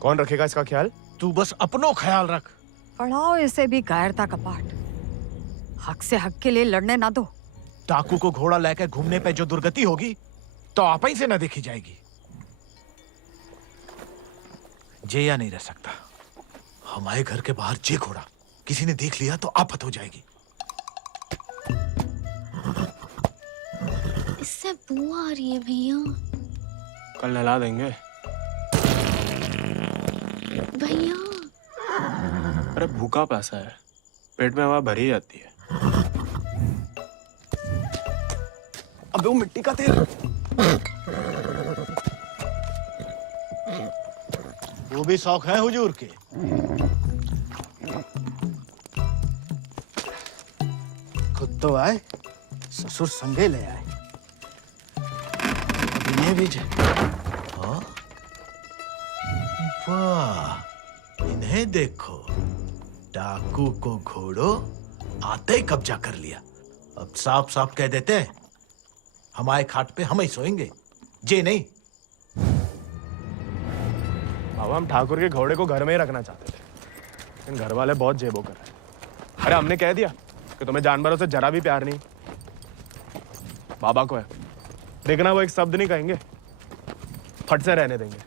कौन रखेगा इसका ख्याल? तू बस अपनो ख्याल रख। पढ़ाओ इसे भी कायरता का पाठ। हक से हक के लिए लड़ने ना दो। डाकू को घोड़ा लेकर घूमने पे जो दुर्गति होगी, तो आप ही से न देखी जाएगी। जेया नहीं रह सकता। हमारे घर के बाहर जे घोड़ा किसी ने देख लिया तो आफत हो जाएगी। इससे बू आ रही है भैया। कल नहला देंगे भैया। अरे भूखा पैसा है, पेट में हवा भरी जाती है। अबे वो मिट्टी का तेल। वो भी शौक है हुजूर के। खुद तो आए, ससुर संगे ले आए। ये भी हाँ? वाह, इन्हें देखो। डाकू को घोड़ो आते ही कब्जा कर लिया। अब साफ साफ कह देते हैं, हमारे खाट पे हम ही सोएंगे, जे नहीं। बाबा, हम ठाकुर के घोड़े को घर में ही रखना चाहते थे, लेकिन घर वाले बहुत जेबो कर रहे हैं। अरे हमने कह दिया कि तुम्हें जानवरों से जरा भी प्यार नहीं। बाबा को है, देखना वो एक शब्द नहीं कहेंगे, फट से रहने देंगे।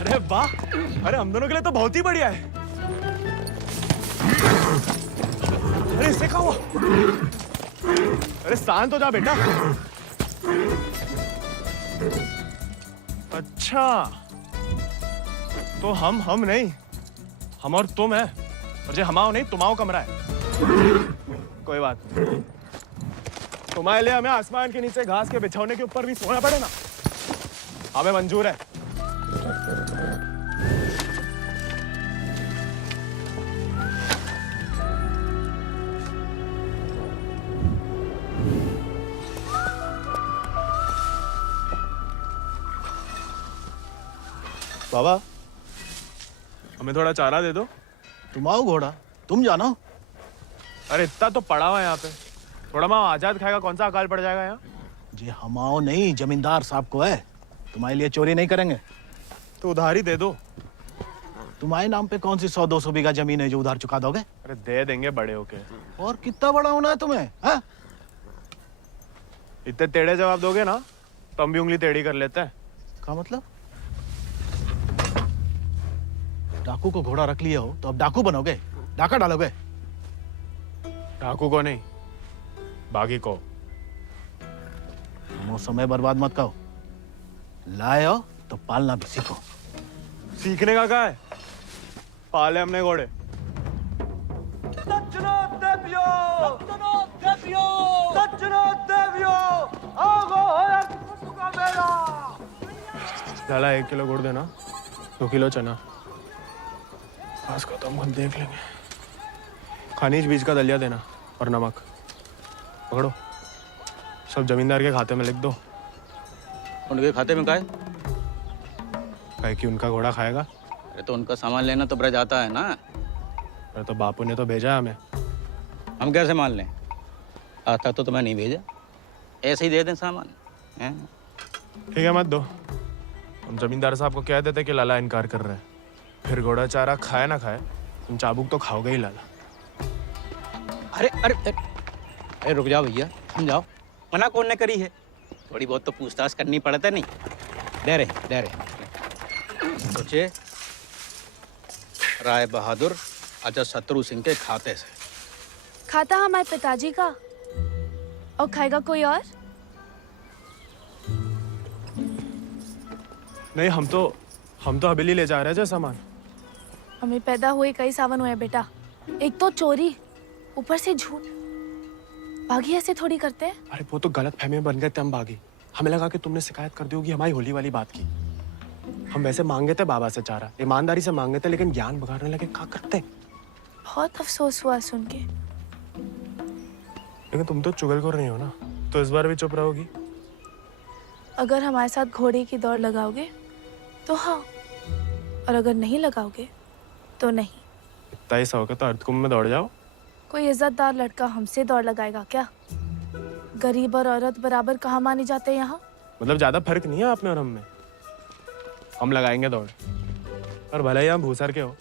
अरे वाह, अरे हम दोनों के लिए तो बहुत ही बढ़िया है। अरे इससे क्या हुआ? अरे शांत हो जा बेटा। अच्छा, तो हम नहीं, हम और तुम है, और जो हमाओ नहीं तुम्हाओ कमरा है। कोई बात नहीं, तुम्हारे लिए हमें आसमान के नीचे घास के बिछौने के ऊपर भी सोना पड़े ना, हमें मंजूर है। बाबा, हमें थोड़ा चारा दे दो। तुम आओ घोड़ा, तुम जानो। अरे इतना तो पड़ा हुआ है यहाँ पे, थोड़ा माँ आजाद खाएगा, कौन सा अकाल पड़ जाएगा यहाँ? जी हमाओ नहीं, जमींदार साहब को है, तुम्हारे लिए चोरी नहीं करेंगे। तो उधार ही दे दो। तुम्हारे नाम पे कौन सी 100-200 बीघा जमीन है जो उधार चुका दोगे? अरे दे देंगे बड़े होके। और कितना बड़ा होना है तुम्हें? हाँ? इतने टेढ़े जवाब दोगे ना तो हम भी उंगली टेढ़ी कर लेते हैं। क्या मतलब? डाकू को घोड़ा रख लिया हो तो अब डाकू बनोगे, डाका डालोगे? डाकू को नहीं, बागी को। वो समय बर्बाद मत करो, लाए हो तो पालना भी सीखो। सीखने का क्या है, पाले हमने घोड़े। लाला 1 किलो गुड़ देना, 2 किलो चना, आज को तो हम खुद देख लेंगे। खनिज बीज का दलिया देना और नमक। पकड़ो, सब जमींदार के खाते में लिख दो। उनके खाते में का है? कहे कि उनका घोड़ा खाएगा। अरे तो उनका सामान लेना तो ब्रज आता है ना। अरे तो बापू ने तो भेजा हमें। हम कैसे मान लें? आता तो तुम्हें नहीं भेजा, ऐसे ही दे दें सामान। ठीक है मत दो, हम जमींदार साहब को कह देते कि लाला इनकार कर रहे हैं, फिर घोड़ा चारा खाए ना खाए तुम चाबुक तो खाओगे ही लाला। अरे अरे अरे रुक जाओ भैया, समझाओ, मना कौन ने करी है? थोड़ी बहुत तो पूछताछ करनी पड़ता नहीं। डरे सोचे राय बहादुर अजय शत्रु सिंह के खाते से। खाता हमारे पिताजी का, और खाएगा कोई और? नहीं, हम तो हवेली ले जा रहे हैं जो सामान। हमें पैदा हुए कई सावन हुए बेटा, एक तो चोरी, ऊपर से झूठ। बागी ऐसे थोड़ी करते हैं। अरे वो तो गलत फहमी में बन गए थे हम बागी, हमें लगा कि तुमने शिकायत कर दी होगी हमारी होली वाली बात की। हम वैसे मांगे थे बाबा से चारा, ईमानदारी से मांगे थे, लेकिन ज्ञान बगाड़ने लगे, क्या करते? बहुत अफसोस हुआ सुन के। लेकिन तुम तो चुगलखोर नहीं हो ना, तो इस बार भी चुप रहोगी? अगर हमारे साथ घोड़े की दौड़ लगाओगे तो हाँ, और अगर नहीं लगाओगे तो नहीं। इतना ही शौक है तो अर्धकुंभ में दौड़ जाओ। कोई इज्जतदार लड़का हमसे दौड़ लगाएगा क्या? गरीब और औरत बराबर कहाँ माने जाते हैं यहाँ? मतलब ज्यादा फर्क नहीं है आप में और हम में। हम लगाएंगे दौड़, और भले ही हम भूसर के हो,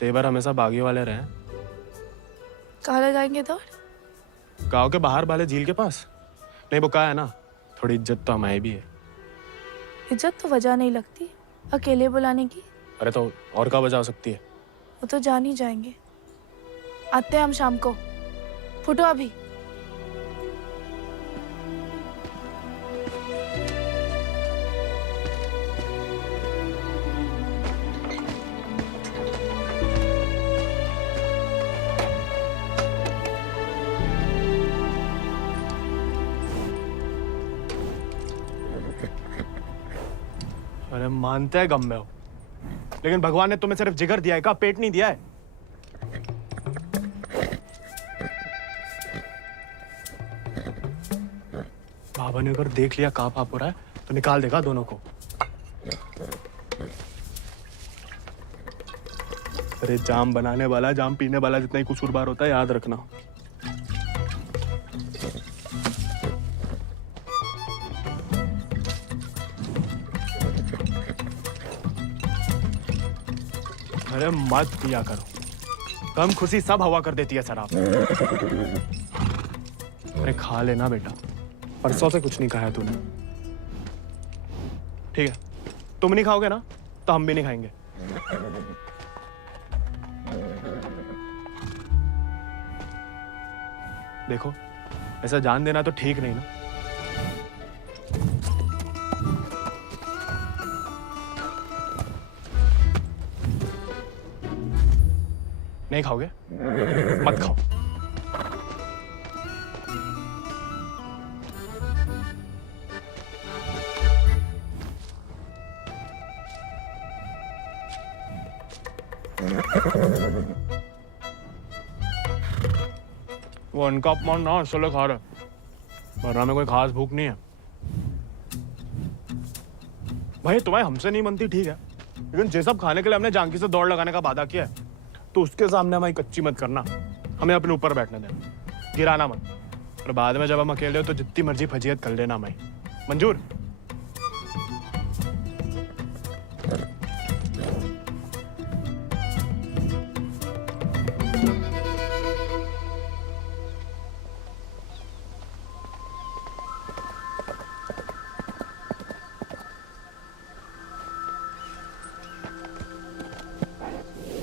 तेवर हमेशा बागी वाले रहे। कहाँ लगाएंगे दौड़? गांव के बाहर वाले झील के पास। नहीं वो कहा है ना, थोड़ी इज्जत तो हमारी भी है। इज्जत तो वजह नहीं लगती अकेले बुलाने की। अरे तो और क्या वजह हो सकती है? वो तो जान ही जाएंगे। आते हैं हम शाम को, फुटो अभी। अरे मानते हैं गम में हो, लेकिन भगवान ने तुम्हें सिर्फ जिगर दिया है, का पेट नहीं दिया है। बाबा ने अगर देख लिया कहाँ पाप हो रहा है तो निकाल देगा दोनों को। अरे जाम बनाने वाला जाम पीने वाला जितना ही कसूरवार होता है, याद रखना। अरे मत पिया करो, कम खुशी सब हवा कर देती है शराब। अरे खा लेना बेटा, परसों से कुछ नहीं खाया तूने। ठीक है, तुम नहीं खाओगे ना तो हम भी नहीं खाएंगे। देखो, ऐसा जान देना तो ठीक नहीं ना। नहीं खाओगे? मत खाओ। वो उनका अपमान ना इसलिए खा रहे, वरना में कोई खास भूख नहीं है। भाई तुम्हें हमसे नहीं बनती ठीक है, लेकिन जे सब खाने के लिए हमने जानकी से दौड़ लगाने का वादा किया है, तो उसके सामने हमारी कच्ची मत करना। हमें अपने ऊपर बैठने देना, गिराना मत। और बाद में जब हम अकेले हो तो जितनी मर्जी फजीयत कर लेना हमारी। मंजूर?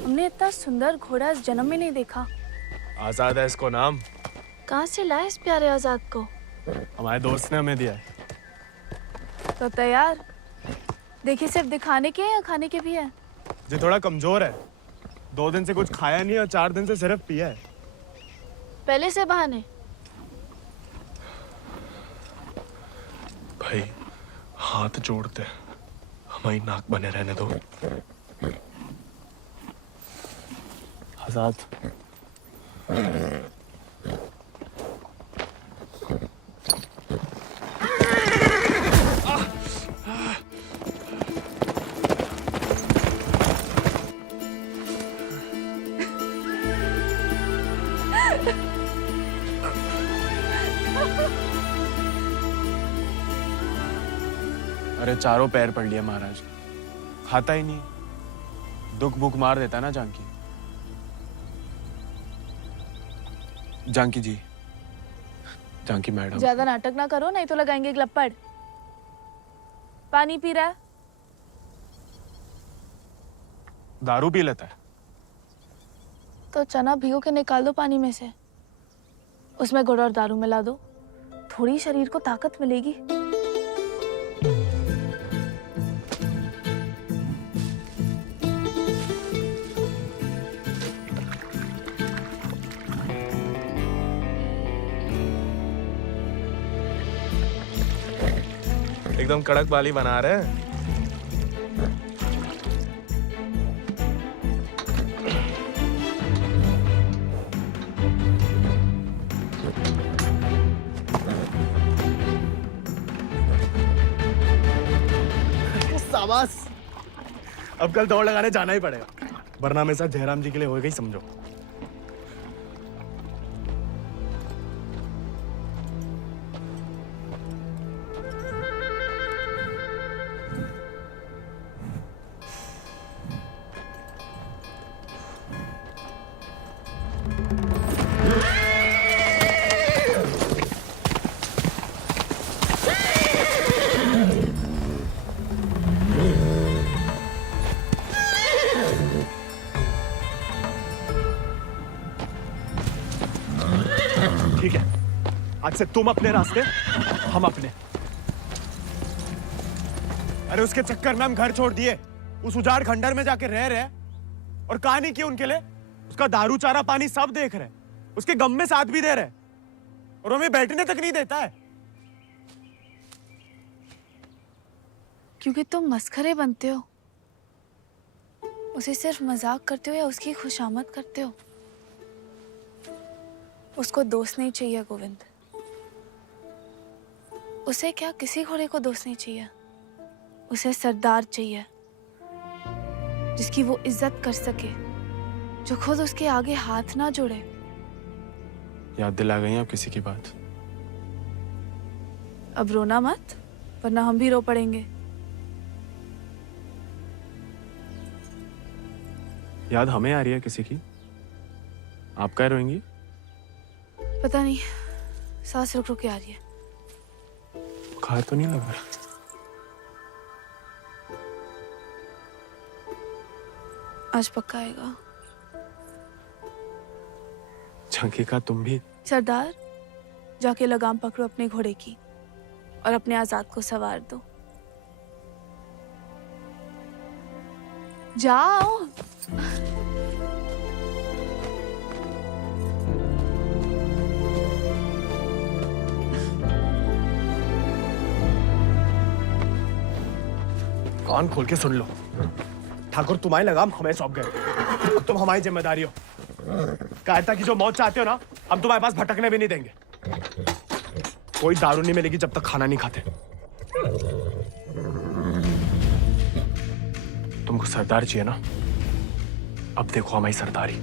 हमने इतना सुंदर घोड़ा इस जन्म में नहीं देखा। आजाद है इसको नाम। कहाँ से लाए इस प्यारे आजाद को? हमारे दोस्त ने हमें दिया है। तो तैयार? देखिए, सिर्फ दिखाने के हैं या खाने के भी हैं? जो थोड़ा कमजोर है, 2 दिन से कुछ खाया नहीं और 4 दिन से सिर्फ पिया है। पहले से बहाने। भाई हाथ जोड़ते, हमारी नाक बने रहने दो। आजाद, अरे चारों पैर पड़ लिया महाराज, खाता ही नहीं, दुख भूख मार देता ना जानकी। जानकी जी, जानकी मैडम। ज्यादा नाटक ना करो, नहीं तो लगाएंगे ग्लप्पड़। पानी पी रहा है? दारू पी लेता है। तो चना भिगो के निकाल दो पानी में से, उसमें गुड़ और दारू मिला दो, थोड़ी शरीर को ताकत मिलेगी। एकदम कड़क वाली बना रहे हैं। शाबाश, अब कल दौड़ लगाने जाना ही पड़ेगा, वरना मेरे साथ जयराम जी के लिए होगा ही समझो। ठीक है, आज से तुम अपने रास्ते, हम अपने। अरे उसके चक्कर में हम घर छोड़ दिए, उस उजाड़ खंडर में जाके रह रहे हैं, और कहानी की उनके लिए उसका दारू चारा पानी सब देख रहे, उसके गम में साथ भी दे रहे, और हमें बैठने तक नहीं देता है। क्योंकि तुम मस्खरे बनते हो, उसे सिर्फ मजाक करते हो या उसकी खुशामद करते हो। उसको दोस्त नहीं चाहिए गोविंद, उसे क्या किसी घोड़े को दोस्त नहीं चाहिए, उसे सरदार चाहिए जिसकी वो इज्जत कर सके, जो खुद उसके आगे हाथ ना जोड़े। याद दिला गई आप किसी की बात? अब रोना मत, वरना हम भी रो पड़ेंगे। याद हमें आ रही है किसी की? आप क्या रोएंगी? पता नहीं, सांस रुक रुक के आ रही है। बुखार तो नहीं लग रहा? आज पक्का आएगा। झंकी का तुम भी? सरदार, जाके लगाम पकड़ो अपने घोड़े की और अपने आजाद को सवार दो। जाओ। कान खोल के सुन लो, ठाकुर तुम्हारी लगाम हमें सौंप गए, अब तुम हमारी जिम्मेदारी हो। कायरता की जो मौत चाहते हो ना, हम तुम्हारे पास भटकने भी नहीं देंगे। कोई दारू नहीं मिलेगी जब तक खाना नहीं खाते। तुमको सरदार चाहिए ना, अब देखो हमारी सरदारी।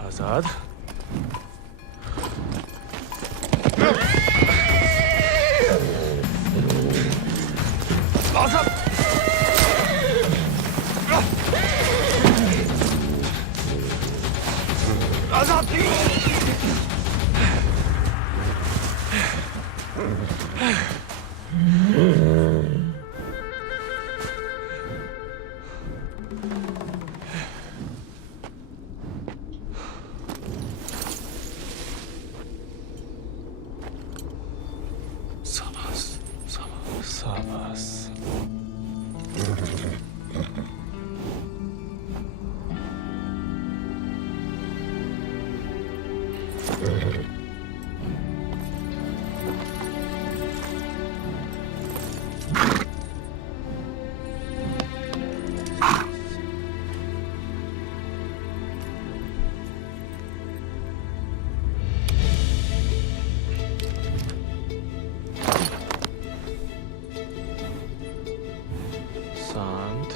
आजाद, शाबाश। शांत।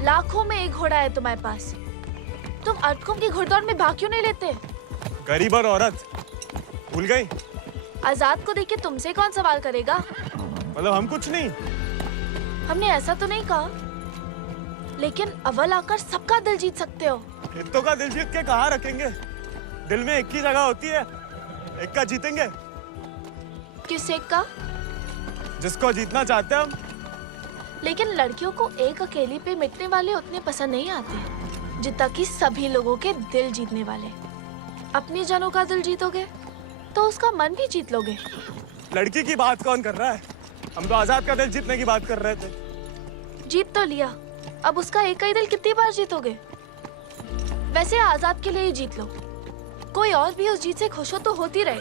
लाखों में एक घोड़ा है तुम्हारे पास, तुम अर्थकुम की घुड़दौड़ में भाग क्यों नहीं लेते? गरीब और औरत भूल गई? आजाद को देख के तुमसे कौन सवाल करेगा? मतलब हम कुछ नहीं। हमने ऐसा तो नहीं कहा, लेकिन अव्वल आकर सबका दिल जीत सकते हो। हितों का दिल जीत के कहाँ रखेंगे? दिल में एक ही जगह होती है, एक का जीतेंगे। किस एक का? जिसको जीतना चाहते हैं हम। लेकिन लड़कियों को एक अकेली पे मिटने वाले उतने पसंद नहीं आते जितना कि सभी लोगों के दिल जीतने वाले। अपनी जनों का दिल जीतोगे तो उसका मन भी जीत लोगे। लड़की की बात कौन कर रहा है? हम तो आजाद का दिल जीतने की बात कर रहे थे। जीत तो लिया, अब उसका एक ही दिल कितनी बार जीतोगे? वैसे आजाद के लिए ही जीत लो, कोई और भी उस जीत से खुश हो तो होती रहे,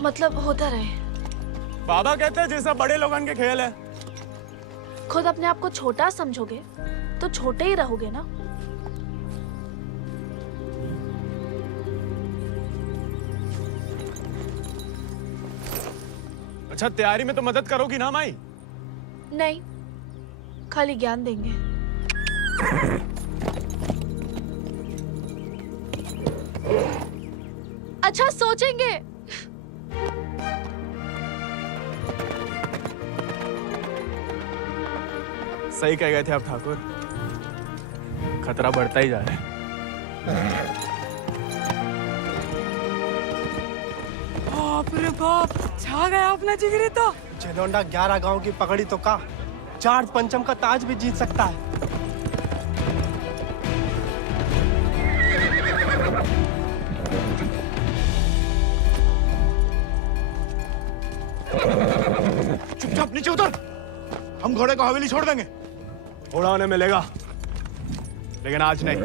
मतलब होता रहे। बाबा कहते हैं जैसा बड़े लोगन के खेल है। खुद अपने आप को छोटा समझोगे तो छोटे ही रहोगे ना। अच्छा, तैयारी में तो मदद करोगी ना माई? नहीं, खाली ज्ञान देंगे। अच्छा, सोचेंगे। सही कह गए थे आप ठाकुर, खतरा बढ़ता ही जा रहा है। बाप रे बाप, छा गया अपना जिगरी तो। चलोंडा 11 गांव की पकड़ी तो का 4 पंचम का ताज भी जीत सकता है। चुपचाप नीचे उतर, हम घोड़े को हवेली छोड़ देंगे। घोड़ा उन्हें मिलेगा, लेकिन आज नहीं।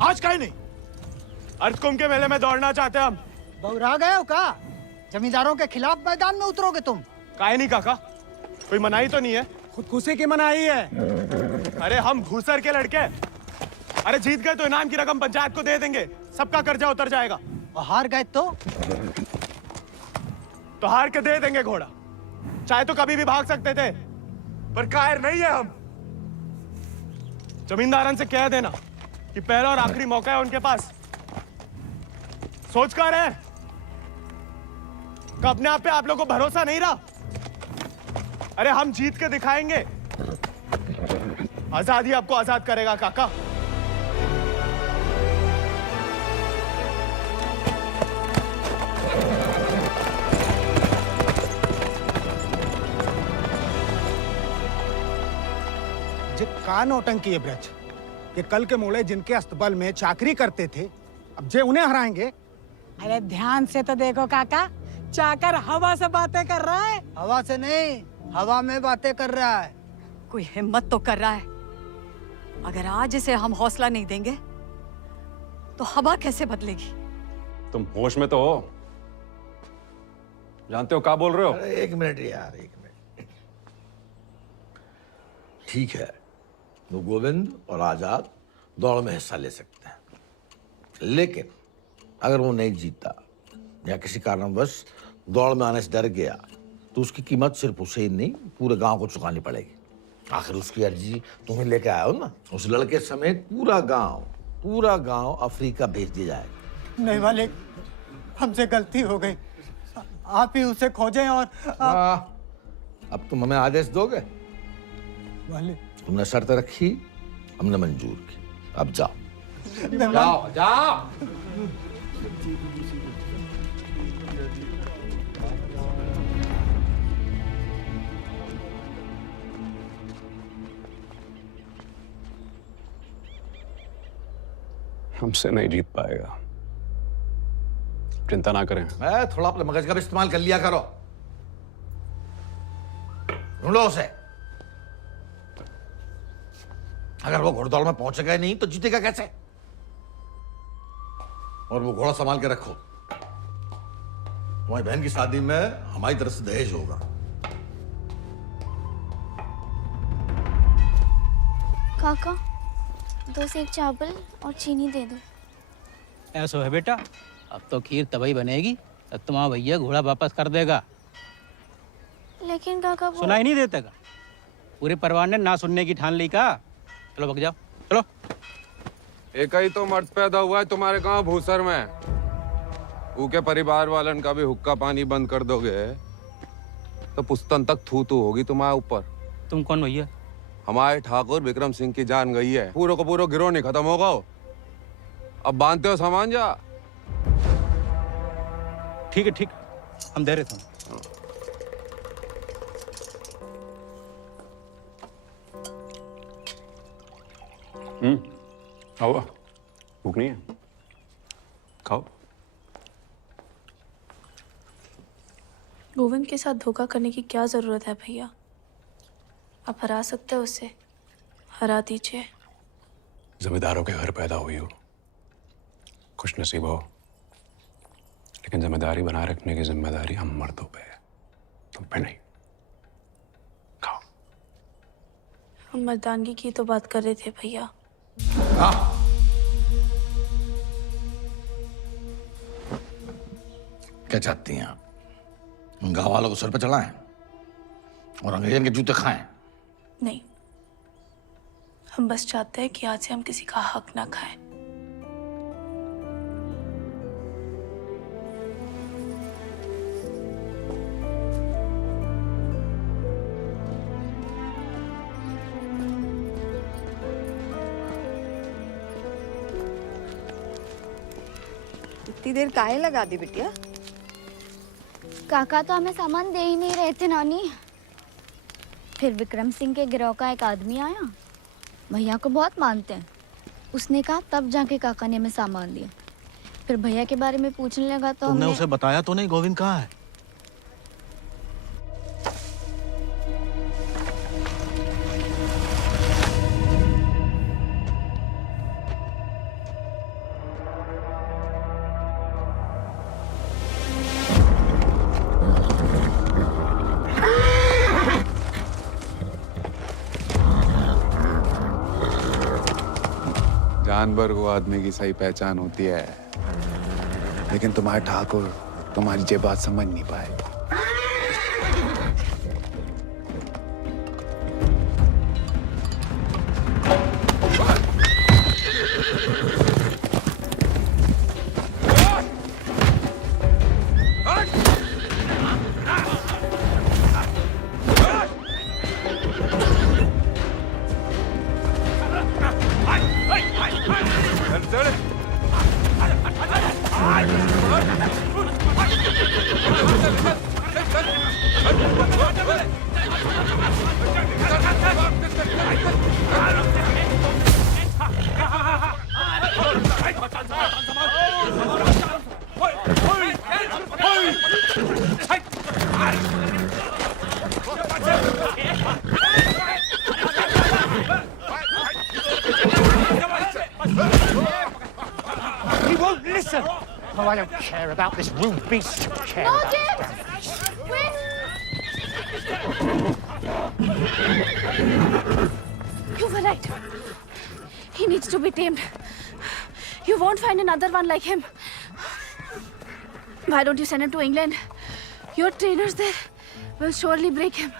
आज काहे नहीं? अर्थकुंभ के मेले में दौड़ना चाहते हम। बौरा गए हो का? जमींदारों के खिलाफ मैदान में उतरोगे तुम? काहे नहीं काका, कोई मनाही तो नहीं है? खुदकुशी की मनाही है। अरे हम घूसर के लड़के, अरे जीत गए तो इनाम की रकम पंचायत को दे देंगे, सबका कर्जा उतर जाएगा। और हार गए तो हार के दे देंगे घोड़ा। चाहे तो कभी भी भाग सकते थे, पर कायर नहीं है हम। जमींदारन से कह देना कि पहला और आखिरी मौका है उनके पास। सोच कर है कि अपने आप पे आप लोगों को भरोसा नहीं रहा। अरे हम जीत के दिखाएंगे, आजादी आपको आजाद करेगा काका। का नौटंकी है ब्रज, ये कल के मोड़े जिनके अस्तबल में चाकरी करते थे, अब जे उन्हें हराएंगे। अरे ध्यान से तो देखो काका, चाकर हवा से बातें कर रहा है। हवा से नहीं, हवा में बातें कर रहा है। कोई हिम्मत तो कर रहा है। अगर आज इसे हम हौसला नहीं देंगे तो हवा कैसे बदलेगी? तुम होश में तो हो? जानते हो क्या बोल रहे हो? अरे एक मिनट यार, एक मिनट। ठीक है, वो गोविंद और आजाद दौड़ में हिस्सा ले सकते हैं, लेकिन अगर वो नहीं जीता या किसी कारणवश दौड़ में आने से डर गया तो उसकी कीमत सिर्फ उसे ही नहीं, पूरे गांव को चुकानी पड़ेगी। आखिर उसकी अर्जी तुम्हें लेके आए हो ना। उस लड़के समेत पूरा गांव अफ्रीका भेज दिया जाएगा। नहीं मालिक, हमसे गलती हो गई, आप ही उसे खोजें। और अब तुम हमें आदेश दोगे? मालिक, तुमने शर्त रखी, हमने मंजूर की, अब जाओ। जाओ, जाओ। हमसे नहीं जीत पाएगा, चिंता ना करें। मैं थोड़ा अपने मगज का भी इस्तेमाल कर लिया करो। ढूंढो उसे। अगर वो घोड़दौड़ में पहुंचेगा ही नहीं तो जीतेगा कैसे? और वो घोड़ा संभाल के रखो, तुम्हारी बहन की शादी में हमारी तरफ से दहेज होगा। काका, 2 सेक चावल और चीनी दे दो। ऐसा है बेटा, अब तो खीर तभी बनेगी तब तुम्हारा भैया घोड़ा वापस कर देगा। लेकिन काका वो... सुनाई नहीं देता का? पूरे परिवार ने ना सुनने की ठान ली का। चलो भग जाओ, चलो। एक ही तो मर्द पैदा हुआ है तुम्हारे गांव भूसर में। ऊके परिवार वालन का भी हुक्का पानी बंद कर दोगे तो पुस्तन तक थू थू होगी तुम्हारे ऊपर। तुम कौन भैया? हमारे ठाकुर विक्रम सिंह की जान गई है। पूरो को पूरो गिरोह नहीं खत्म होगा। अब बांधते हो सामान जा। ठीक है, ठीक, हम दे रहे थे। आओ, भूख नहीं है? खाओ। गोविंद के साथ धोखा करने की क्या जरूरत है भैया? आप हरा सकते हो उसे, हरा दीजिए। जमींदारों के घर पैदा हुई हो, खुश नसीब हो, लेकिन जिम्मेदारी बनाए रखने की जिम्मेदारी हम मर्दों पे है, तुम पे नहीं। हम मर्दानगी की तो बात कर रहे थे भैया। क्या चाहती हैं आप? गांव वालों को सर पे चढ़ाएं और अंग्रेजन के जूते खाएं? नहीं, हम बस चाहते हैं कि आज से हम किसी का हक ना खाएं। इतनी देर काहे लगा दी बिटिया? काका तो हमें सामान दे ही नहीं रहे थे नानी। फिर विक्रम सिंह के गिरोह का एक आदमी आया, भैया को बहुत मानते हैं। उसने कहा तब जाके काका ने हमें सामान दिया। फिर भैया के बारे में पूछने लगा तो तुमने हमने उसे बताया तो नहीं गोविंद कहाँ है? जानवर को आदमी की सही पहचान होती है, लेकिन तुम्हारे ठाकुर तुम्हारी ये बात समझ नहीं पाए। He won't listen. Oh, I don't care about this rude beast. Care No, about James! Wait! You were right. He needs to be tamed. You won't find another one like him. Why don't you send him to England? Your trainers there will surely break him.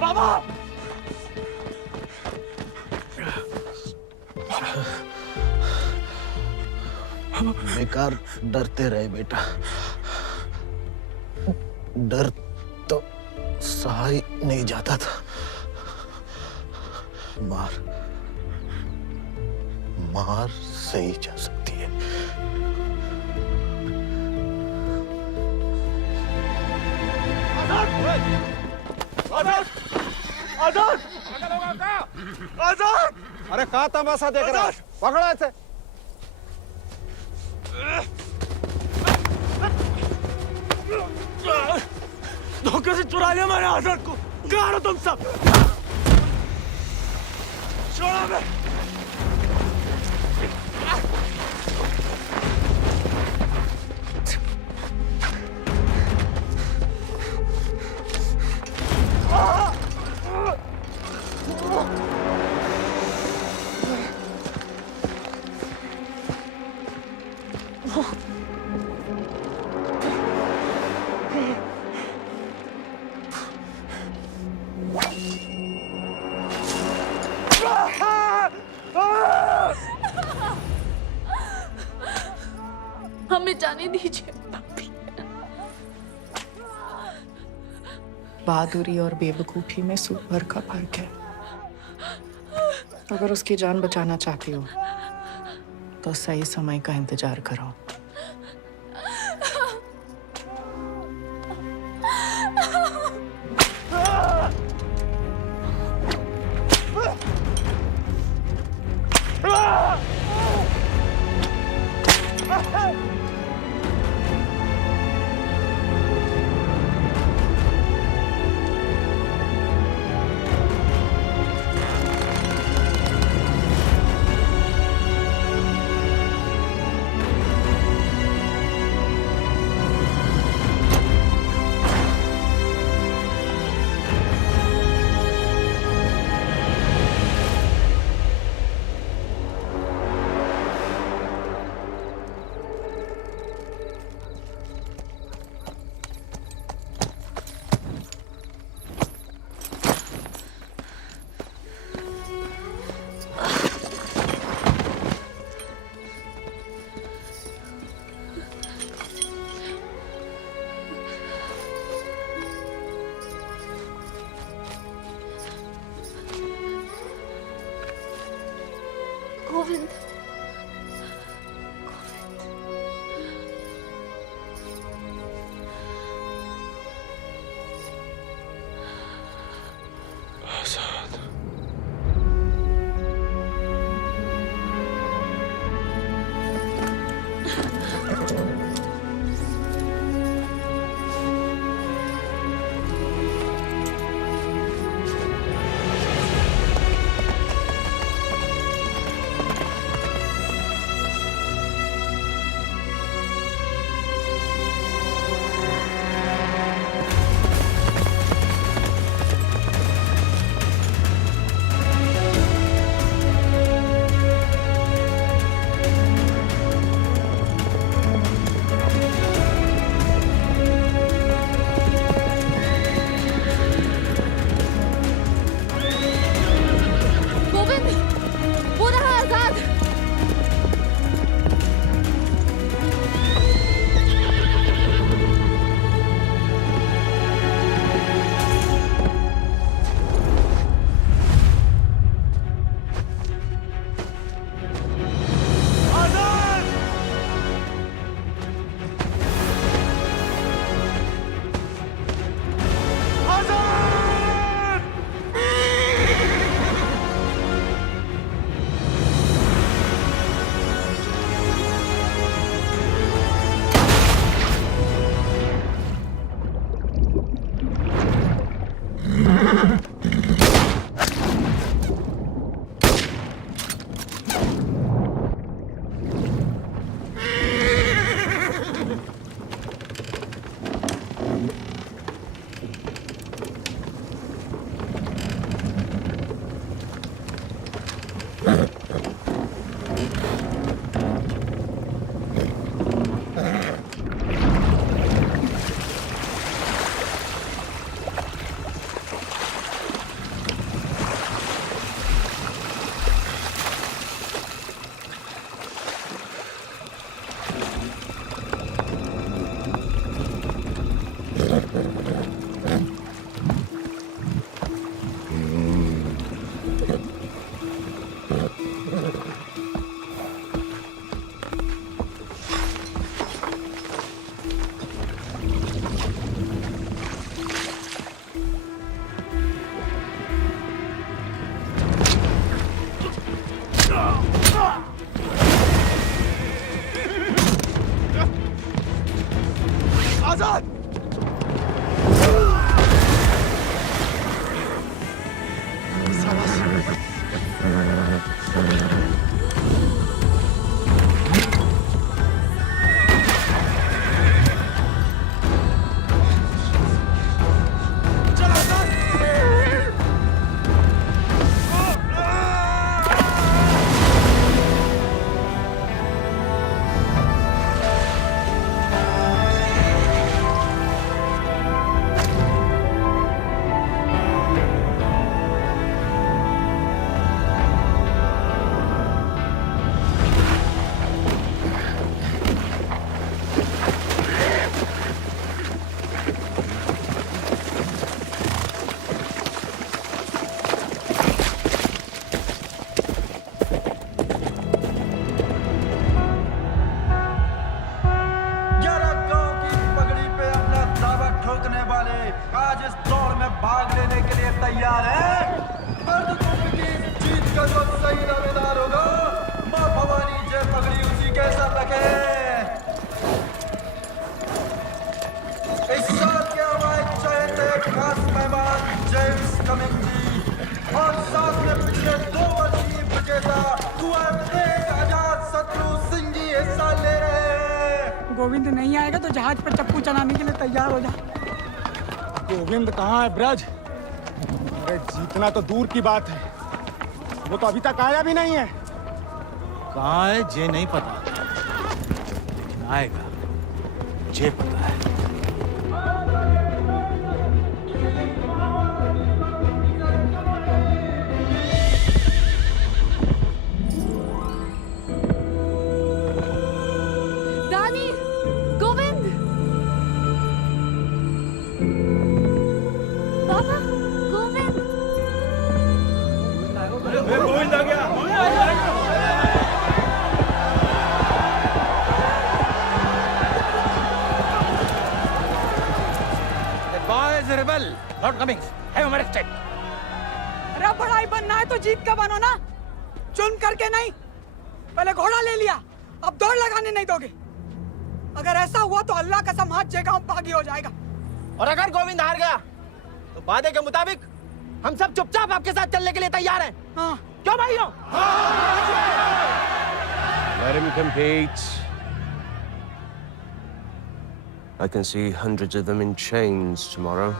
Baba! बेकार डरते रहे बेटा। डर तो सहा ही नहीं जाता था। मार सही जा सकती है। आजाद! आजाद! अरे कहा तमाशा देख रहा है? पकड़ो इसे। धोखे से चुरा लिया मैंने आजाद को। कहाँ हो तुम सब? छोड़ो बे। हमें जाने दीजिए। बहादुरी और बेवकूफी में सूट भर का फर्क है। अगर उसकी जान बचाना चाहती हो तो सही समय का इंतजार करो। गोविंद, आजाद। गोविंद, वो रहा आजाद। आजाद। शाबाश। आजाद शत्रु सिंह जी हिस्सा ले रहे हैं। गोविंद नहीं आएगा तो जहाज पर चप्पू चलाने के लिए तैयार हो जा। गोविंद कहाँ है ब्रज? अरे जीतना तो दूर की बात है, वो तो अभी तक आया भी नहीं है। कहाँ है जे नहीं पता, लेकिन आएगा जे पता है। रानी, गोविंद, पापा, गोविंद। गोविंद आ गया। Boys, rebel, not coming. Have him arrested. अरे बड़ाई बनना है तो जीत का बनो ना, चुन करके नहीं। पहले घोड़ा ले लिया, अब दौड़ लगाने नहीं दोगे। अगर ऐसा हुआ तो अल्लाह कसम हाथ जगह बागी हो जाएगा। और अगर गोविंद हार गया तो वादे के मुताबिक हम सब चुपचाप आपके साथ चलने के लिए तैयार हैं। हाँ। क्यों भाइयों? Let him compete. I can see hundreds of them in chains tomorrow.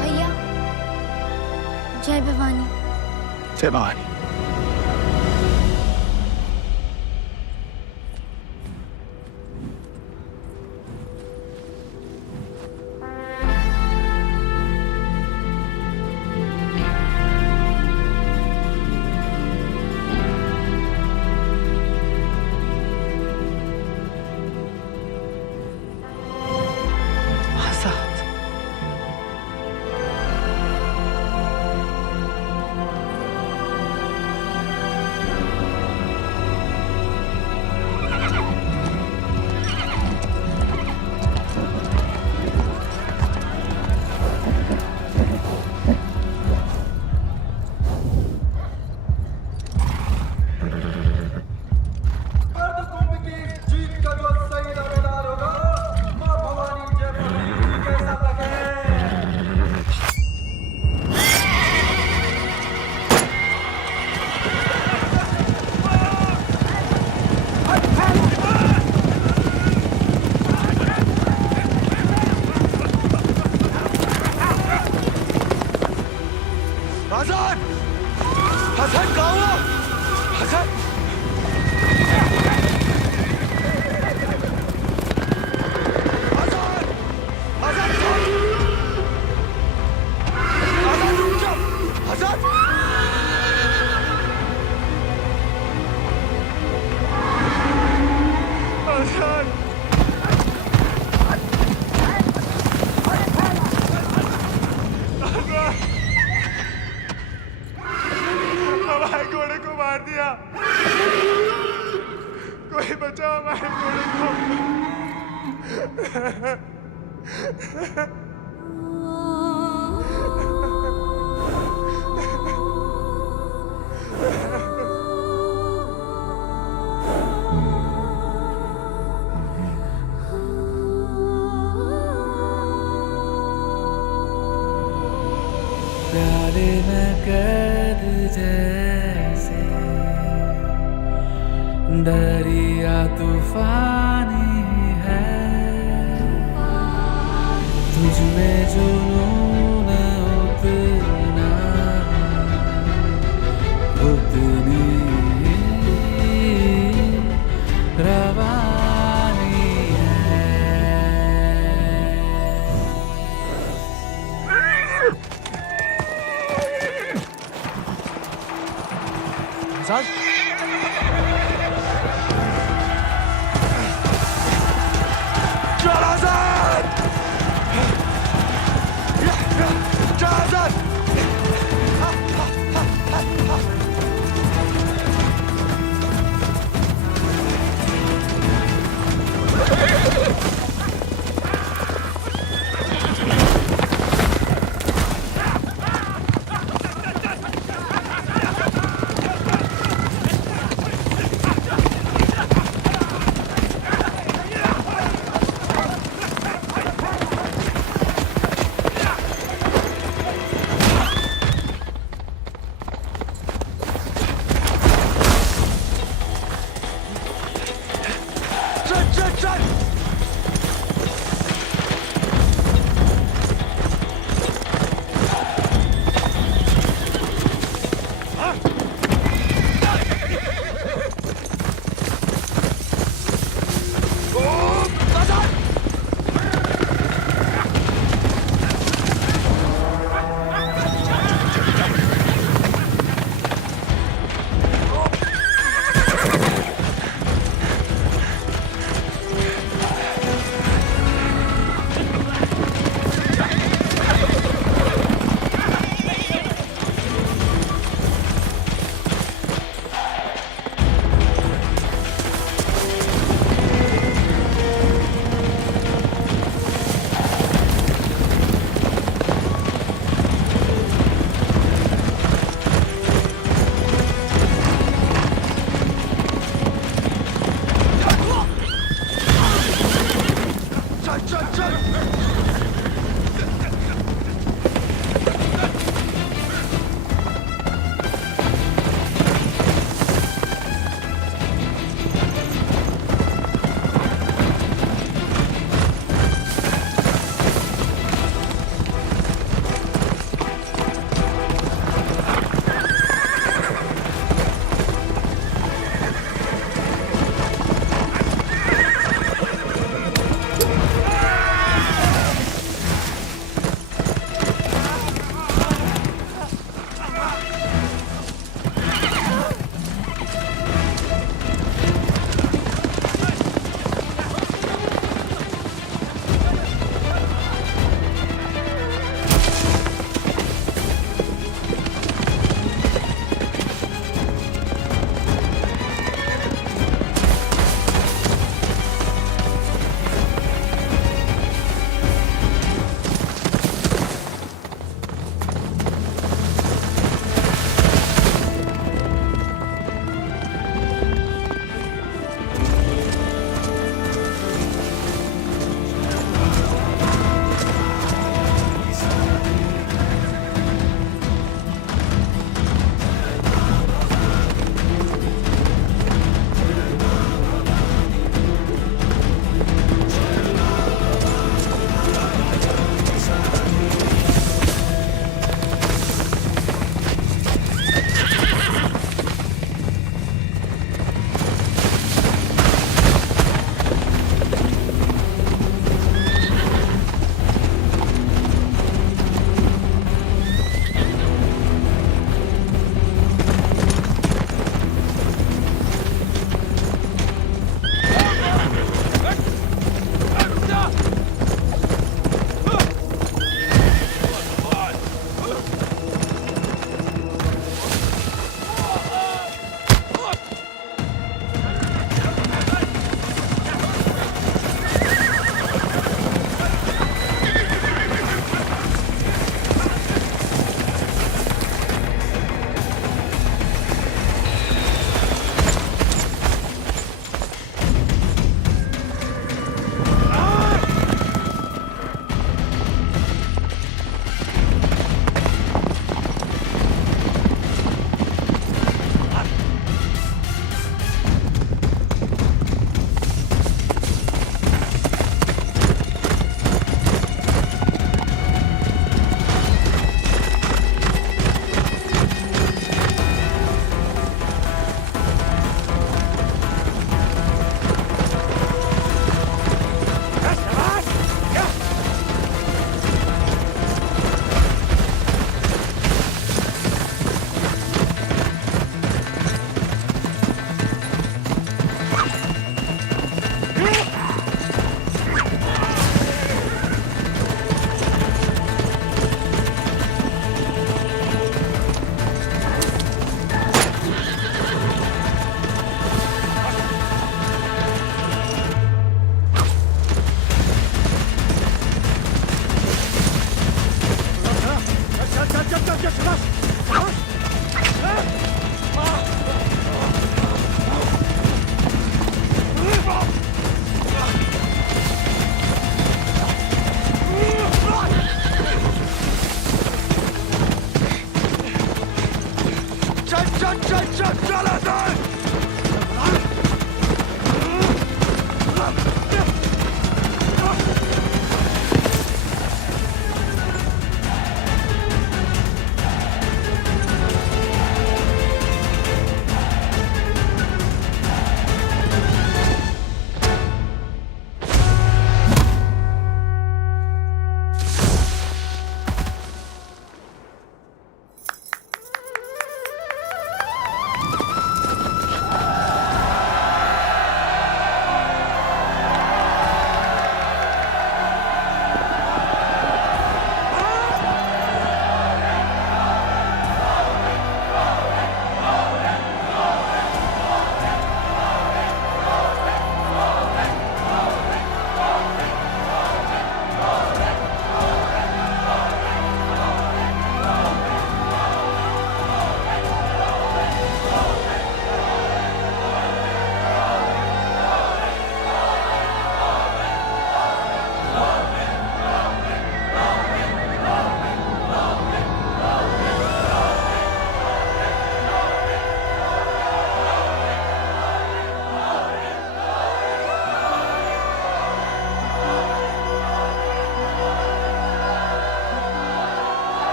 भैया, जय भवानी। जय भवानी। आजाद। जीत का जो सही दावेदार होगा, मां भवानी जय भवानी के साथ रखे। हसन! हसन कहाँ हुआ? हसन! हमारे घोड़े को मार दिया। कोई बचाओ हमारे घोड़े को। प्याले में कैद जैसे दरिया तूफानी है, तुझ में जुनून उतना उतनी रवानी है। आजाद। चल आजाद! चल आजाद!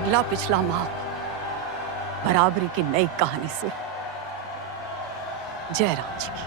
अगला पिछला माप बराबरी की नई कहानी से जयराम जी की।